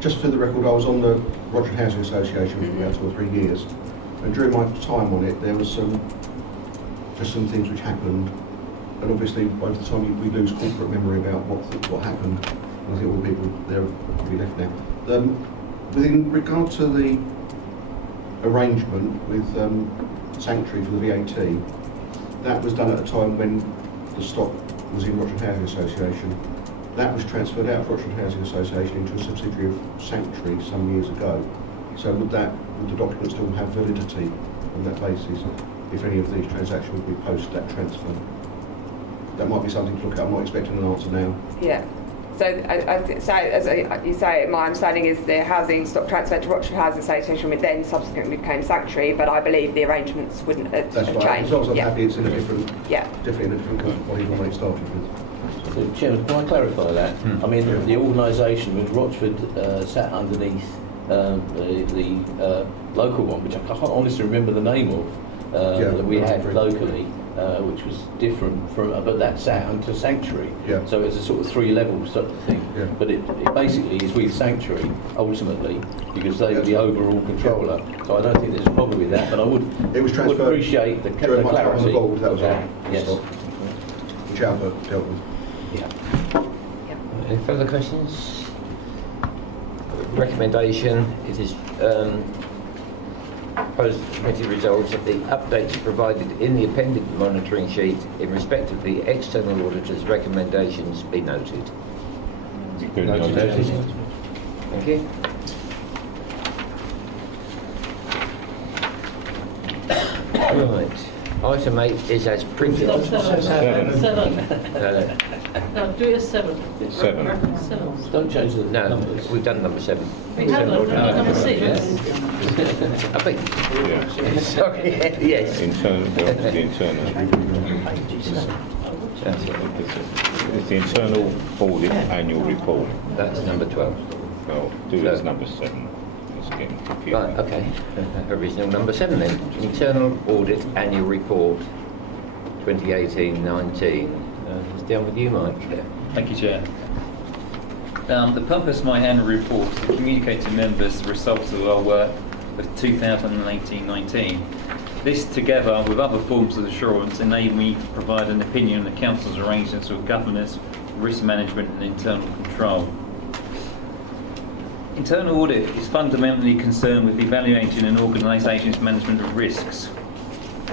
Just for the record, I was on the Rochford Housing Association for about 2 or 3 years, and during my time on it, there was some things which happened, and obviously by the time we lose corporate memory about what happened, I think all the people there are probably left now. Within regard to the arrangement with Sanctuary for the VAT, that was done at a time when the stock was in Rochford Housing Association. That was transferred out of Rochford Housing Association into a subsidiary of Sanctuary some years ago. So would the document still have validity on that basis if any of these transactions would be post that transfer? That might be something to look at. I'm not expecting an answer now. Yeah. So as you say, my understanding is the housing stock transfer to Rochford Housing Association would then subsequently become Sanctuary, but I believe the arrangements wouldn't have That's right. changed. As long as I'm happy it's in a different, definitely in a different body than what it started with. So, Chairman, can I clarify that? I mean, the organisation with Rochford sat underneath the local one, which I can't honestly remember the name of, that we had locally, which was different from, but that sat under Sanctuary. Yeah. So it's a sort of 3 levels sort of thing. Yeah. But it basically is with Sanctuary, ultimately, because they were the overall controller. So I don't think there's a problem with that, but I would appreciate the during my time on the clarity. board, that was our Yes. stock, which Albert dealt with. Any further questions? Recommendation, it is proposed committee resolves that the updates provided in the appended monitoring sheet in respect of the external auditor's recommendations be noted. Noted. Thank you. Right. Item 8 is as printed. Seven. No, do it as 7. 7. 7. Don't change the numbers. We've done number 7. We have number 6. I think. Yeah. Sorry. Yes. The internal. That's it. It's the internal audit annual report. That's number 12. Well, do as number 7. It's getting confusing. Right, okay. Original number 7 then. Internal Audit Annual Report 2018-19. It's down with you, Mike. Thank you, Chair. The purpose of my annual report is to communicate to members the results of our work of 2018-19. This, together with other forms of assurance, enable me to provide an opinion on the Council's arrangements with governance, risk management and internal control. Internal audit is fundamentally concerned with evaluating an organisation's management of risks.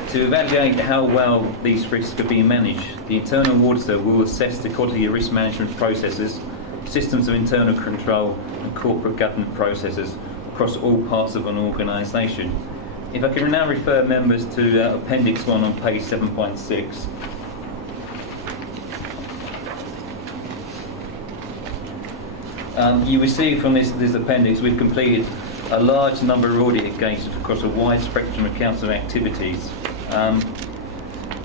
To evaluate how well these risks are being managed, the internal auditor will assess the quality of risk management processes, systems of internal control and corporate governance processes across all parts of an organisation. If I can now refer members to Appendix 1 on page 7.6. You will see from this appendix we've completed a large number of audit engagements across a wide spectrum of council activities.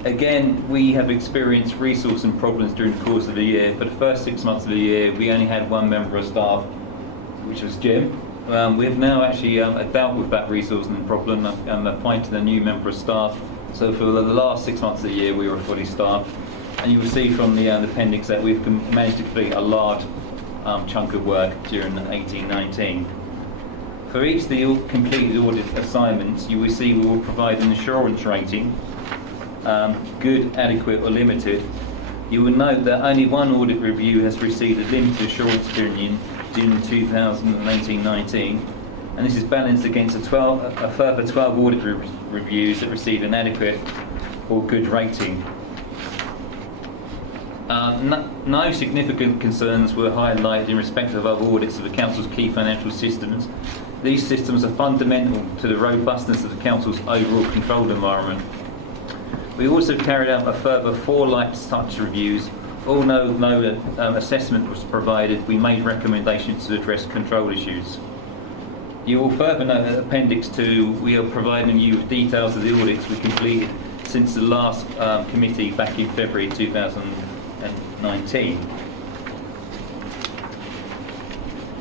Again, we have experienced resourcing problems during the course of the year. For the first 6 months of the year, we only had one member of staff, which was Jim. We've now actually dealt with that resourcing problem and appointed a new member of staff. So for the last 6 months of the year, we were fully staffed. And you will see from the appendix that we've managed to complete a large chunk of work during 18-19. For each of the completed audit assignments, you will see we will provide an assurance rating, good, adequate or limited. You will note that only one audit review has received a limited assurance opinion during 2018-19, and this is balanced against a further 12 audit reviews that received an adequate or good rating. No significant concerns were highlighted in respect of other audits of the Council's key financial systems. These systems are fundamental to the robustness of the Council's overall controlled environment. We also carried out a further 4 light touch reviews. Although no assessment was provided, we made recommendations to address control issues. You will further note that Appendix 2, we are providing you with details of the audits we completed since the last committee back in February 2019.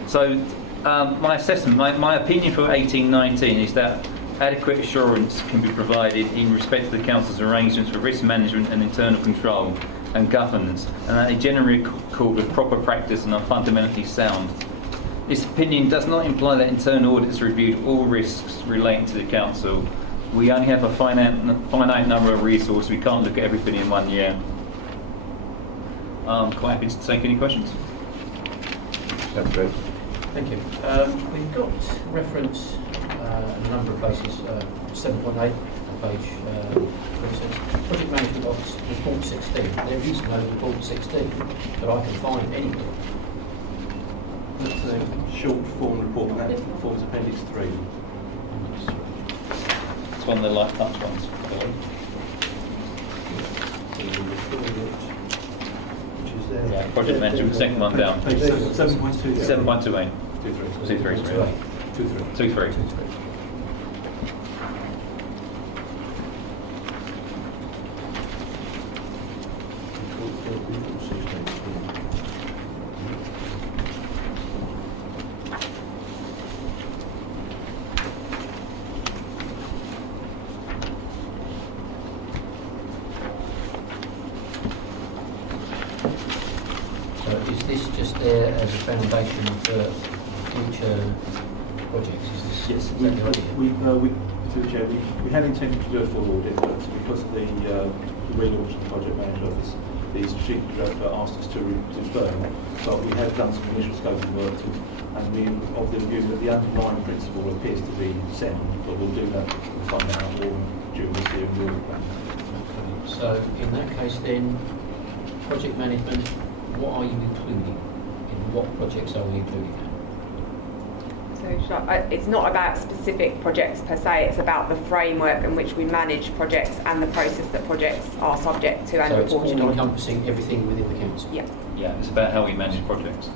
So my assessment, my opinion for 18-19 is that adequate assurance can be provided in respect to the Council's arrangements for risk management and internal control and governance, and that they generally accord with proper practice and are fundamentally sound. This opinion does not imply that internal audits reviewed all risks relating to the Council. We only have a finite number of resources. We can't look at everything in 1 year. Quite happy to take any questions. That's great. Thank you. We've got reference a number of places, 7.8 page 26. Project Management Office Report 16. There is no Report 16 that I can find anywhere. That's a short form report, and that forms Appendix 3. It's one of the light touch ones. Yeah, project management, second one down. Page 7.2. 7.28. 2.3. 2.3. Is this just there as a foundation for future projects? Yes, is that the idea? we had intended to do a full audit, but because of the relaunch of the project manager office, the strategic director asked us to firm, but we have done some initial scoping work, and we of the view that the underlying principle appears to be sound, but we'll do that, we'll find out more during this year and we'll plan. So in that case then, project management, what are you including? In what projects are we including? So it's not about specific projects per se, it's about the framework in which we manage projects and the process that projects are subject to and So it's all reported on. encompassing everything within the council? Yeah. Yeah, it's about how we manage projects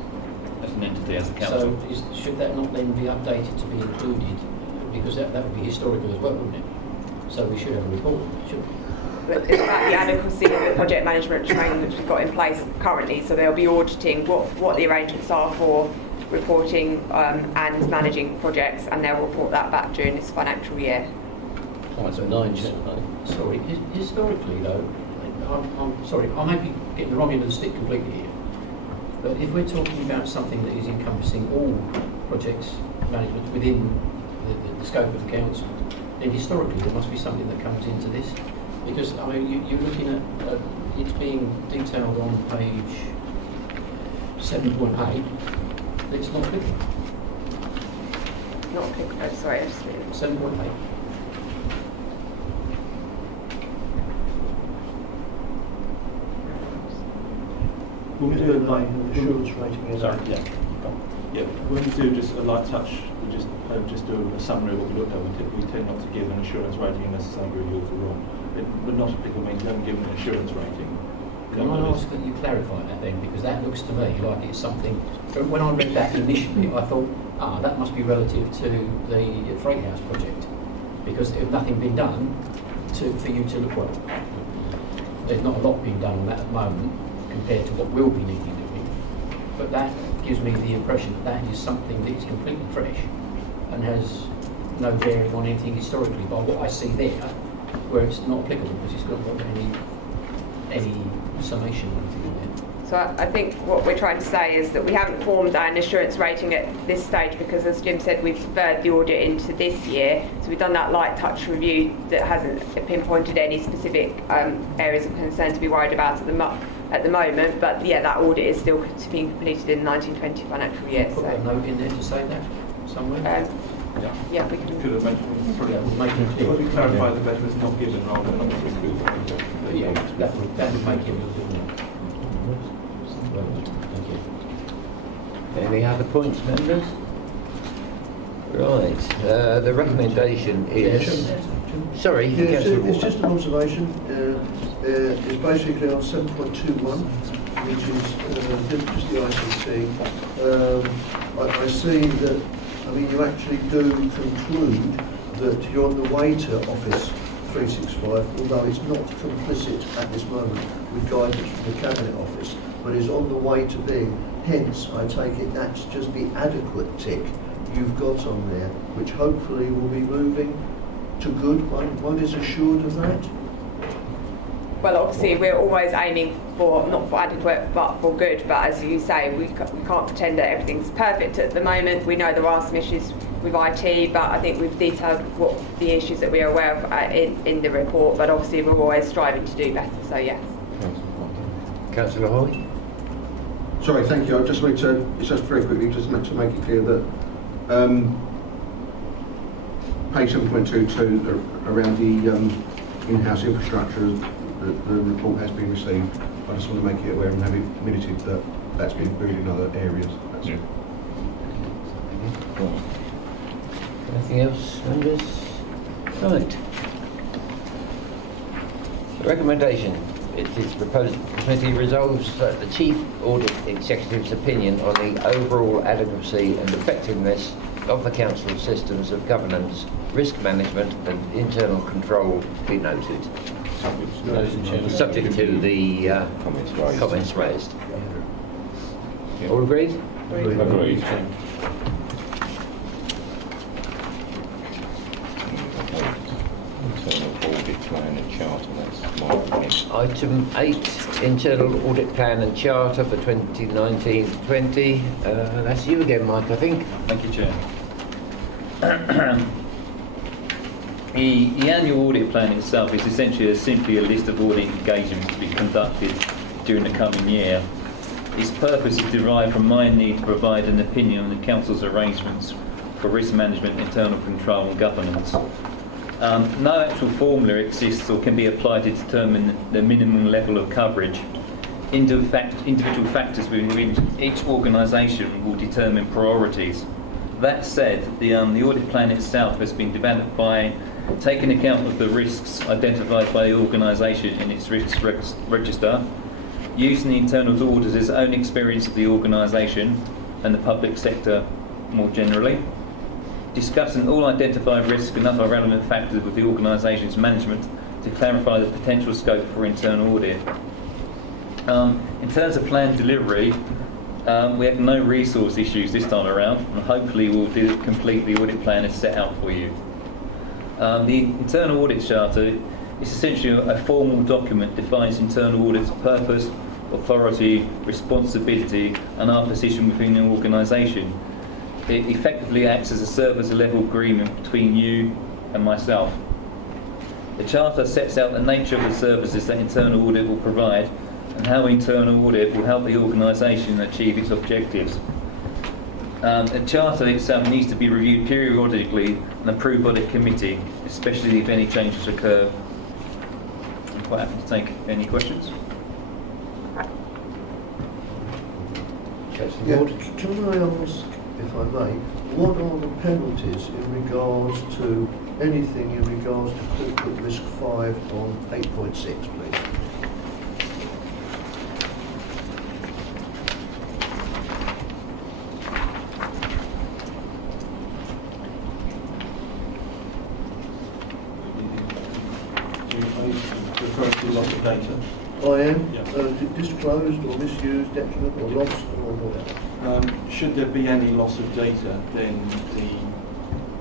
as an entity, as a council. So should that not then be updated to be included? Because that would be historical as well, wouldn't it? So we should have a report, shouldn't we? But it's about the adequacy of the project management training which we've got in place currently. So they'll be auditing what the arrangements are for reporting and managing projects, and they'll report that back during this financial year. So 9, shouldn't they? Sorry, historically though, I'm sorry, I may be getting the wrong end of the stick completely here, but if we're talking about something that is encompassing all projects management within the scope of the council, then historically there must be something that comes into this. Because, I mean, you're looking at it's being detailed on page 7.8, it's not applicable. Not applicable, sorry, I just mean 7.8. When we do a light assurance rating is sorry, yeah, when we do just a light touch, we just do a summary of what we looked at. We tend not to give an assurance rating unless it's under review for wrong. It would not applicable means we haven't given an assurance rating. Can I ask that you clarify that then, because that looks to me like it's something. When I read that initially, I thought, that must be relative to the Freight House project, because there's nothing been done for you to look well. There's not a lot being done on that at the moment compared to what will be needed doing. But that gives me the impression that is something that is completely fresh and has no bearing on anything historically. By what I see there, where it's not applicable because it's not got any summation or anything in there. So I think what we're trying to say is that we haven't formed an assurance rating at this stage because, as Jim said, we've deferred the audit into this year. So we've done that light touch review that hasn't pinpointed any specific areas of concern to be worried about at the moment. But yeah, that audit is still being completed in the 1920 financial year. Put a note in there to say that somewhere. Yeah, we can. Could have mentioned. Make it clear. Would we clarify the better is not given rather than not applicable? Yeah, that would make it a little bit more. Thank you. Any other points, members? Right, the recommendation is... Sorry, Yeah, Councillor it's just an observation. It's basically on 7.21, which is just the ICT. I see that, I mean, you actually do conclude that you're on the way to Office 365, although it's not complicit at this moment with guidance from the Cabinet Office, but is on the way to being. Hence, I take it that's just the adequate tick you've got on there, which hopefully will be moving to good. One is assured of that. Well, obviously, we're always aiming for, not for adequate, but for good. But as you say, we can't pretend that everything's perfect at the moment. We know there are some issues with IT, but I think we've detailed what the issues that we are aware of in the report. But obviously, we're always striving to do better, so yes. Councillor Hoy? Sorry, thank you. I just wanted to, it's just very quickly, just to make it clear that page 7.22 around the in-house infrastructure, the report has been received. I just want to make it aware and have it minuted that that's been included in other areas. That's it. Anything else, members? Right. The recommendation. It is proposed that the committee resolves that the Chief Audit Executive's opinion on the overall adequacy and effectiveness of the Council's systems of governance, risk management and internal control be noted. Subject to the comments raised. All agreed? Agreed. Internal audit plan and charter, that's my opinion. Item 8, internal audit plan and charter for 2019-20. That's you again, Mike, I think. Thank you, Chair. The annual audit plan itself is essentially simply a list of audit engagements to be conducted during the coming year. Its purpose is derived from my need to provide an opinion on the Council's arrangements for risk management, internal control and governance. No actual formula exists or can be applied to determine the minimum level of coverage. Individual factors within each organisation will determine priorities. That said, the audit plan itself has been developed by taking account of the risks identified by the organisation in its risk register, using the internal auditor's own experience of the organisation and the public sector more generally, discussing all identified risks and other relevant factors with the organisation's management to to clarify the potential scope for internal audit. In terms of planned delivery, we have no resource issues this time around, and hopefully we'll complete the audit plan as set out for you. The internal audit charter is essentially a formal document that defines internal audit's purpose, authority, responsibility, and our position within the organisation. It effectively acts as a service-level agreement between you and myself. The charter sets out the nature of the services that internal audit will provide and how internal audit will help the organisation achieve its objectives. The charter itself needs to be reviewed periodically and approved by the committee, especially if any changes occur. I'm quite happy to take any questions. Yeah, can I ask, if I may, what are the penalties in regards to anything in regards to corporate risk 5 on 8.6, please? Loss of data. I am. Yeah. Disclosed or misused, detriment or lost or whatever. Should there be any loss of data, then the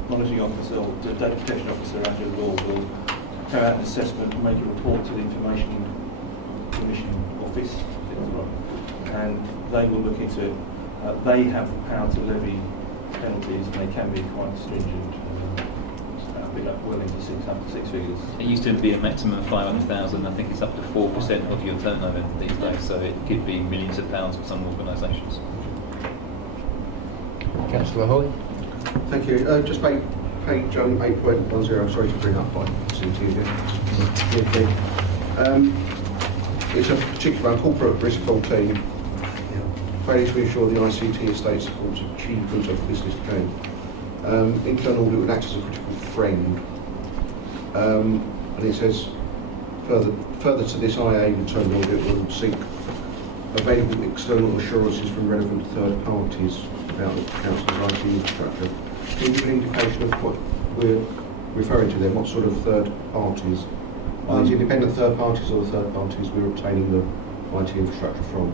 monitoring officer or the data protection officer under the law will carry out an assessment and make a report to the Information Commission office, and they will look into it. They have the power to levy penalties, and they can be quite stringent. Well into six figures. It used to be a maximum of 500,000. I think it's up to 4% of your turnover these days, so it could be millions of pounds for some organisations. Councillor Hoy. Thank you. Just page 8.10, sorry to bring up by CT again. It's a particular one, corporate risk 14. Failure to ensure the ICT estate supports achievement of business gain. Internal audit would act as a critical friend. And it says, further to this, IA internal audit will seek available external assurances from relevant third parties about the council's IT infrastructure. Can you give an indication of what we're referring to then? What sort of third parties? Are these independent third parties or the third parties we're obtaining the IT infrastructure from?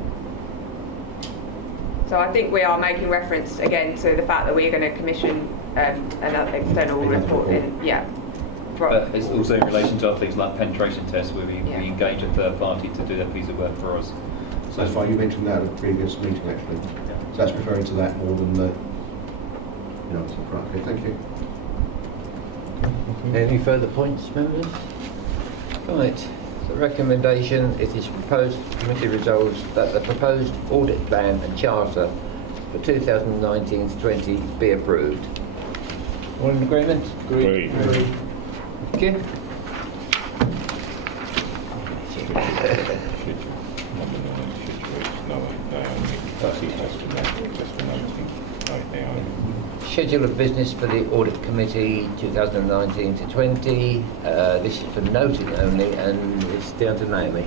So I think we are making reference again to the fact that we're going to commission another external report. But it's also in relation to other things like penetration tests, where we engage a third party to do that piece of work for us. So that's fine. You mentioned that at a previous meeting, actually. Yeah. So that's referring to that more than the. Right. Okay. Thank you. Any further points, members? Right. The recommendation, it is proposed, committee resolves that the proposed audit plan and charter for 2019-20 be approved. All in agreement? Agreed. Thank you. Schedule of business for the Audit Committee 2019-20. This is for noting only, and it's down to Naomi.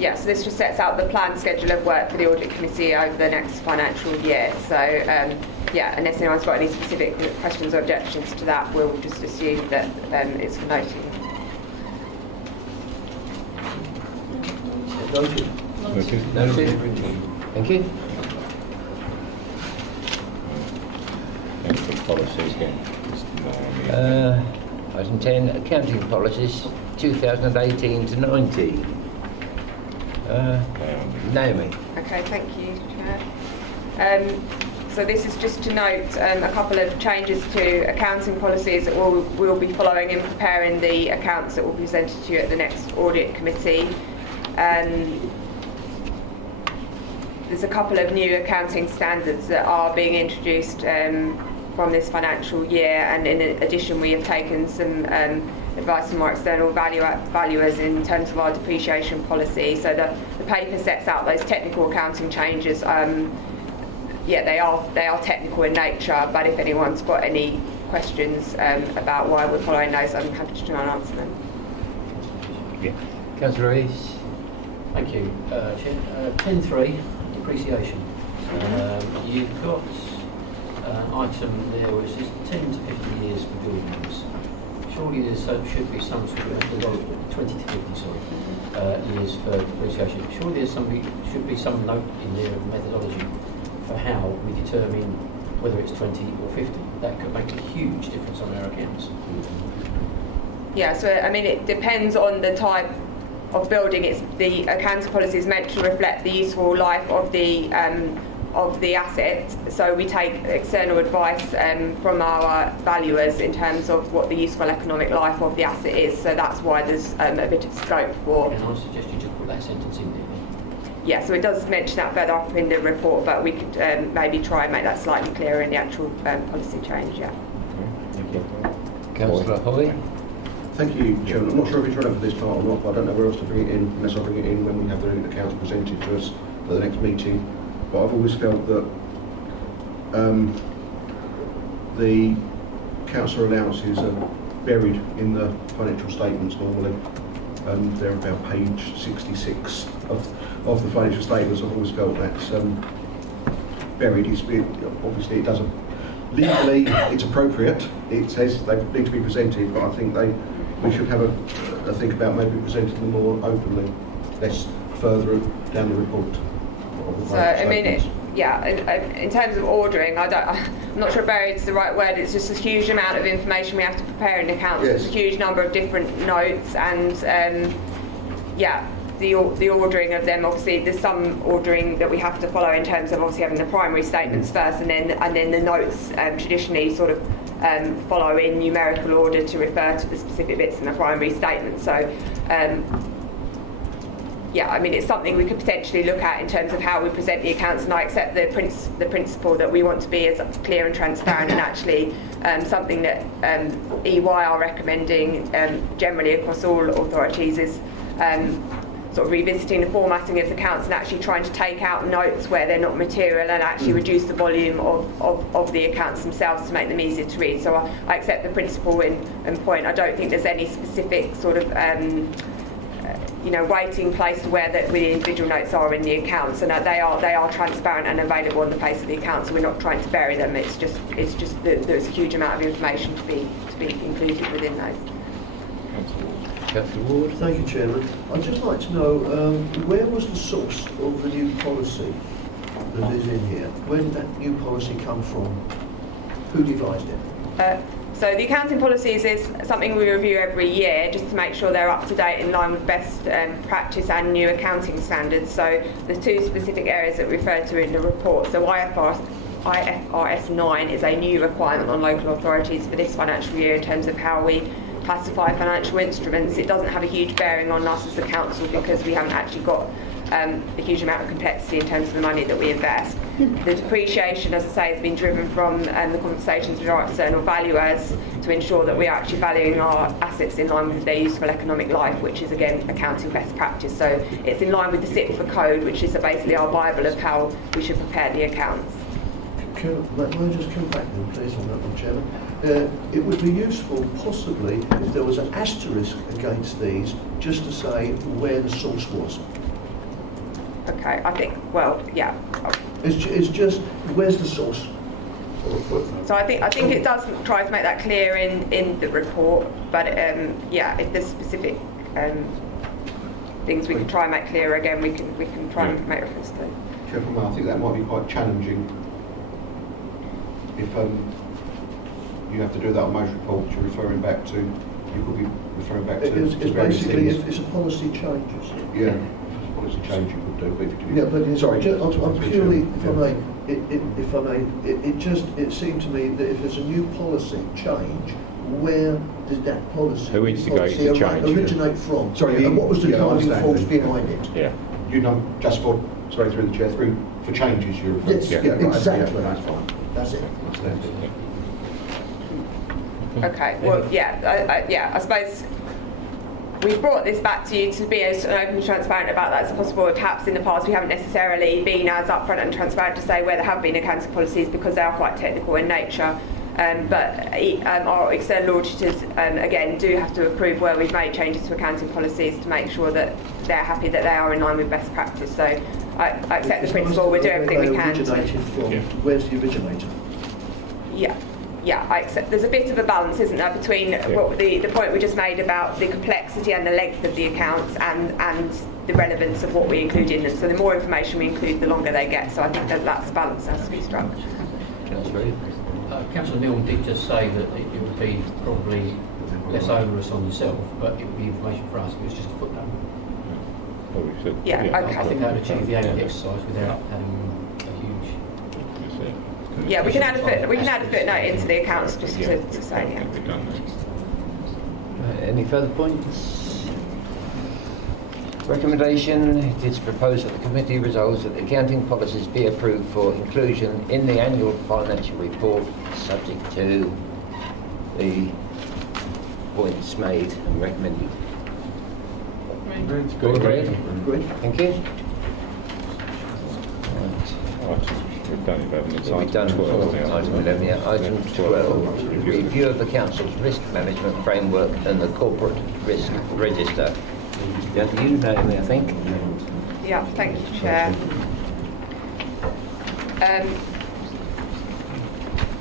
Yes, this just sets out the planned schedule of work for the Audit Committee over the next financial year. So, unless anyone's got any specific questions or objections to that, we'll just assume that it's for noting. Noted. Thank you. Policies again. Item 10, accounting policies 2018-19. Naomi. Okay, thank you, Chair. So this is just to note a couple of changes to accounting policies that we'll be following in preparing the accounts that will be presented to you at the next Audit Committee. There's a couple of new accounting standards that are being introduced from this financial year, and in addition we have taken some advice from our external valuers in terms of our depreciation policy. So the paper sets out those technical accounting changes. They are technical in nature, but if anyone's got any questions about why we're following those, I'm happy to try and answer them. Yeah. Councillor Rees. Thank you, Chair. 10.3, depreciation. You've got an item there which is 10 to 50 years for buildings, which surely there should be some sort of 20 to 50, years for depreciation. Surely should be some note in there of methodology for how we determine whether it's 20 or 50. That could make a huge difference on our accounts. Yeah, so I mean it depends on the type of building. It's the accounting policy is meant to reflect the useful life of the asset. So we take external advice from our valuers in terms of what the useful economic life of the asset is. So that's why there's a bit of scope for. And I suggest you just put that sentence in there. Yeah, so it does mention that further up in the report, but we could maybe try and make that slightly clearer in the actual policy change. Yeah. Thank you. Councillor Holly. Thank you, Chairman. I'm not sure if it's relevant for this part or not, but I don't know where else to bring it in unless I bring it in when we have the accounts presented to us at the next meeting. But I've always felt that the council allowances are buried in the financial statements normally. They're about page 66 of the financial statements. I've always felt that's buried. Obviously, it doesn't. Legally, it's appropriate. It says they need to be presented, but I think we should have a think about maybe presenting them more openly, less further down the report. So I mean, in terms of ordering, I'm not sure buried is the right word. It's just a huge amount of information we have to prepare in accounts. Yes. There's a huge number of different notes, and the ordering of them. Obviously, there's some ordering that we have to follow in terms of obviously having the primary statements first, and then the notes traditionally sort of follow in numerical order to refer to the specific bits in the primary statement. So. Yeah, I mean, it's something we could potentially look at in terms of how we present the accounts, and I accept the principle that we want to be as clear and transparent, and actually something that EY are recommending generally across all authorities is sort of revisiting the formatting of the accounts and actually trying to take out notes where they're not material and actually reduce the volume of the accounts themselves to make them easier to read. So I accept the principle and point. I don't think there's any specific sort of waiting place to where the individual notes are in the accounts, and they are transparent and available on the face of the accounts. So we're not trying to bury them. It's just that there's a huge amount of information to be included within those. Councillor Ward. Thank you, Chairman. I'd just like to know where was the source of the new policy that is in here? Where did that new policy come from? Who devised it? So the accounting policies is something we review every year just to make sure they're up to date in line with best practice and new accounting standards. So the two specific areas that we refer to in the report. So IFRS 9 is a new requirement on local authorities for this financial year in terms of how we classify financial instruments. It doesn't have a huge bearing on us as a council because we haven't actually got a huge amount of complexity in terms of the money that we invest. The depreciation, as I say, has been driven from the conversations with our external valuers to ensure that we are actually valuing our assets in line with their useful economic life, which is again accounting best practice. So it's in line with the SIPFA code, which is basically our Bible of how we should prepare the accounts. May I just come back then, please, on that one, Chairman? It would be useful, possibly, if there was an asterisk against these, just to say where the source was. Okay, I think, well, yeah. It's just, where's the source? So I think it does try to make that clear in the report, but yeah, if there's specific things we can try and make clearer again, we can try and make reference to. Chairman, I think that might be quite challenging if you have to do that on most reports. You're referring back to, you could be referring back to. It's basically if it's a policy changes. Yeah. Policy change you could do, but if you yeah, but sorry, I'm purely, if I may, it seemed to me that if there's a new policy change, where did that policy originate from? Sorry, and what was the driving force behind it? Yeah. You know, just for through the chair, for changes you're referring to. Yes, yeah, exactly. That's fine. That's it. Okay. Well, yeah. I suppose. We've brought this back to you to be as open and transparent about that as possible. Perhaps in the past we haven't necessarily been as upfront and transparent to say where there have been accounting policies because they are quite technical in nature. But our external auditors, again, do have to approve where we've made changes to accounting policies to make sure that they're happy that they are in line with best practice. So I accept the principle, we'll do everything we can. Where's the originator? yeah, I accept there's a bit of a balance, isn't there, between what the point we just made about the complexity and the length of the accounts and the relevance of what we include in them. So the more information we include, the longer they get. So I think that's the balance that has to be struck. Councillor Neal did just say that it would be probably less onerous on yourself, but it would be information for us. It was just a footnote. Yeah, okay. I think that would achieve the aim of the exercise without having a huge... Yeah, we can add a footnote into the accounts just to say, yeah. Any further points? Recommendation, it is proposed that the committee resolves that the accounting policies be approved for inclusion in the annual financial report, subject to the points made and recommended. Agreed. Thank you. We've done 11. It's We've done 12 now. item 11. Yeah. Item 12, review of the council's risk management framework and the corporate risk register. Yeah, you know me, I think. Yeah, thank you, Chair.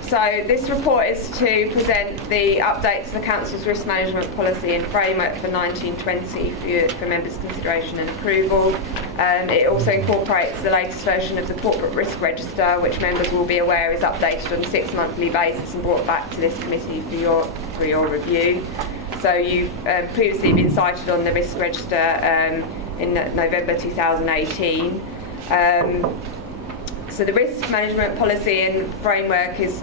So this report is to present the update to the Council's risk management policy and framework for 1920 for members' consideration and approval. It also incorporates the latest version of the corporate risk register, which members will be aware is updated on a 6-monthly basis and brought back to this committee for your review. So you've previously been cited on the risk register in November 2018. So the risk management policy and framework is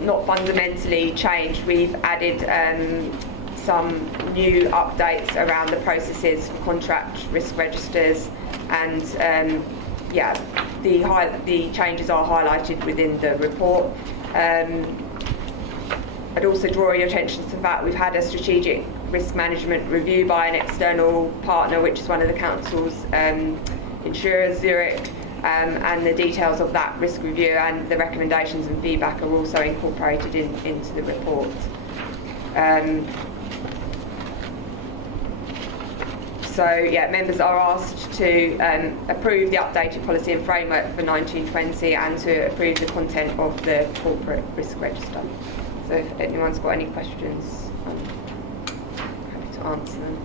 not fundamentally changed. We've added some new updates around the processes for contract risk registers, and the changes are highlighted within the report. I'd also draw your attention to the fact we've had a strategic risk management review by an external partner, which is one of the council's insurers, Zurich, and the details of that risk review and the recommendations and feedback are also incorporated into the report. Members are asked to approve the updated policy and framework for 1920 and to approve the content of the corporate risk register. So if anyone's got any questions, I'm happy to answer them.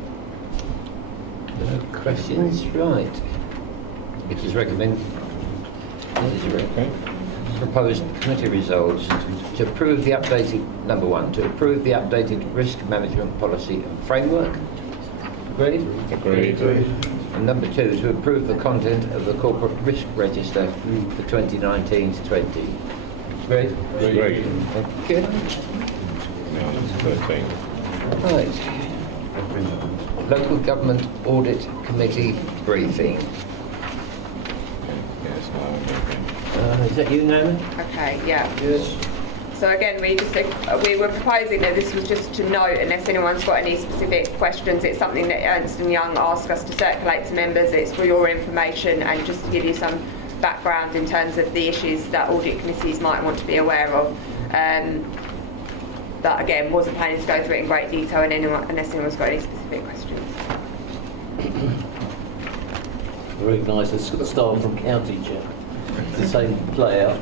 No questions? Right. It is recommended. Proposed committee resolves to approve the updated, number 1, to approve the updated risk management policy and framework. Agreed? Agreed. And number 2, to approve the content of the corporate risk register for 2019 to 20. Agreed? Agreed. Thank you. Now, number 13. Right. Local Government Audit Committee briefing. Yes, no. Is that you, Naomi? Okay, yeah. Yes. So again, we were proposing that this was just to note, unless anyone's got any specific questions, it's something that Ernst & Young asked us to circulate to members. It's for your information and just to give you some background in terms of the issues that audit committees might want to be aware of. That again, wasn't planning to go through it in great detail unless anyone's got any specific questions. I recognise the staff from County Chair. It's the same layout.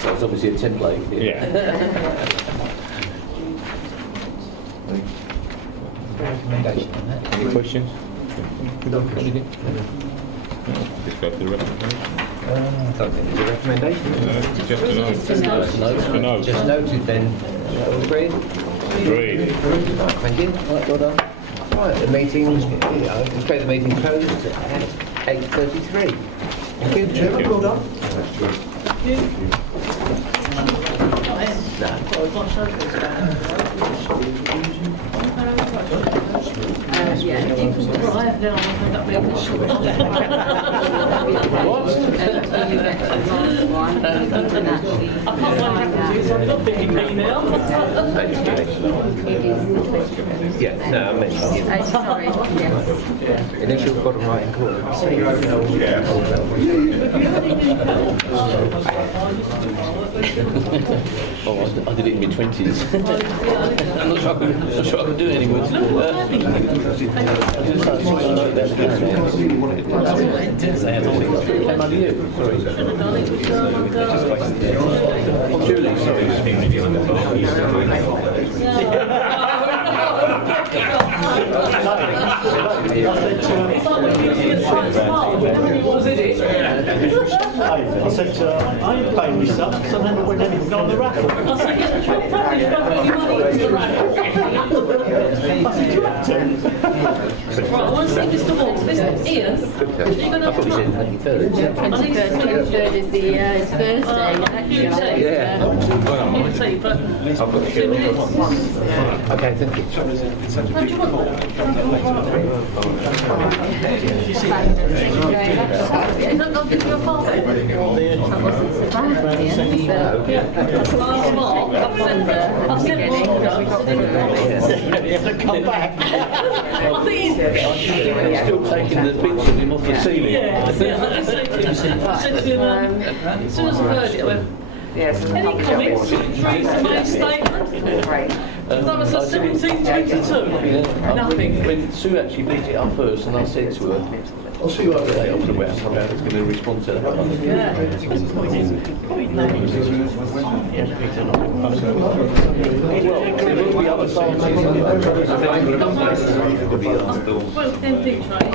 So it's obviously a template here. Yeah. Recommendation on that. Any questions? Anything? Just go for the recommendation. I don't think there's a recommendation. Just a note. Just a note. Just noted then. Agreed? Agreed. Right, thank you. Right, well done. Right, the meeting, I declare the meeting closed at 8:33. Thank you. Chairman, well done. Yeah, no, I meant Sorry, yes. initial bottom right hand corner. Oh, I did it in my 20s. I'm not sure I can do it anymore. I just note that. came under you. Sorry. Should have done it. It was under... Oh, Julie, sorry. Was it? I said to her, I ain't paying myself, so then we never got on the raffle. I said, get the trip back, you've got any money into the raffle. Right, I want to see Mr. Watts. Mr. Ian, are you going to... I thought you said 23rd. 23rd is the Thursday, actually. Yeah. You see, but I've got 2 minutes. Okay, thank you. How do you want that? I'll give you a phone. That wasn't so bad at the end, but I've sent Come back. I think he's... Still taking the picture of him off the ceiling. Yeah, I said to him, as soon as I heard it, I went, Yes. any comments to Teresa's main statement? Right. That was at 17:22. Nothing. When Sue actually picked it up first, and I said to her, I'll see you over there. I was aware I was going to respond to that. Yeah. There will be other songs. Well, then things, right?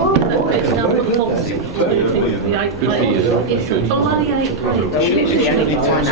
It's now put the box in for the 8 pages. It's only 8 pages. Literally 8 pages.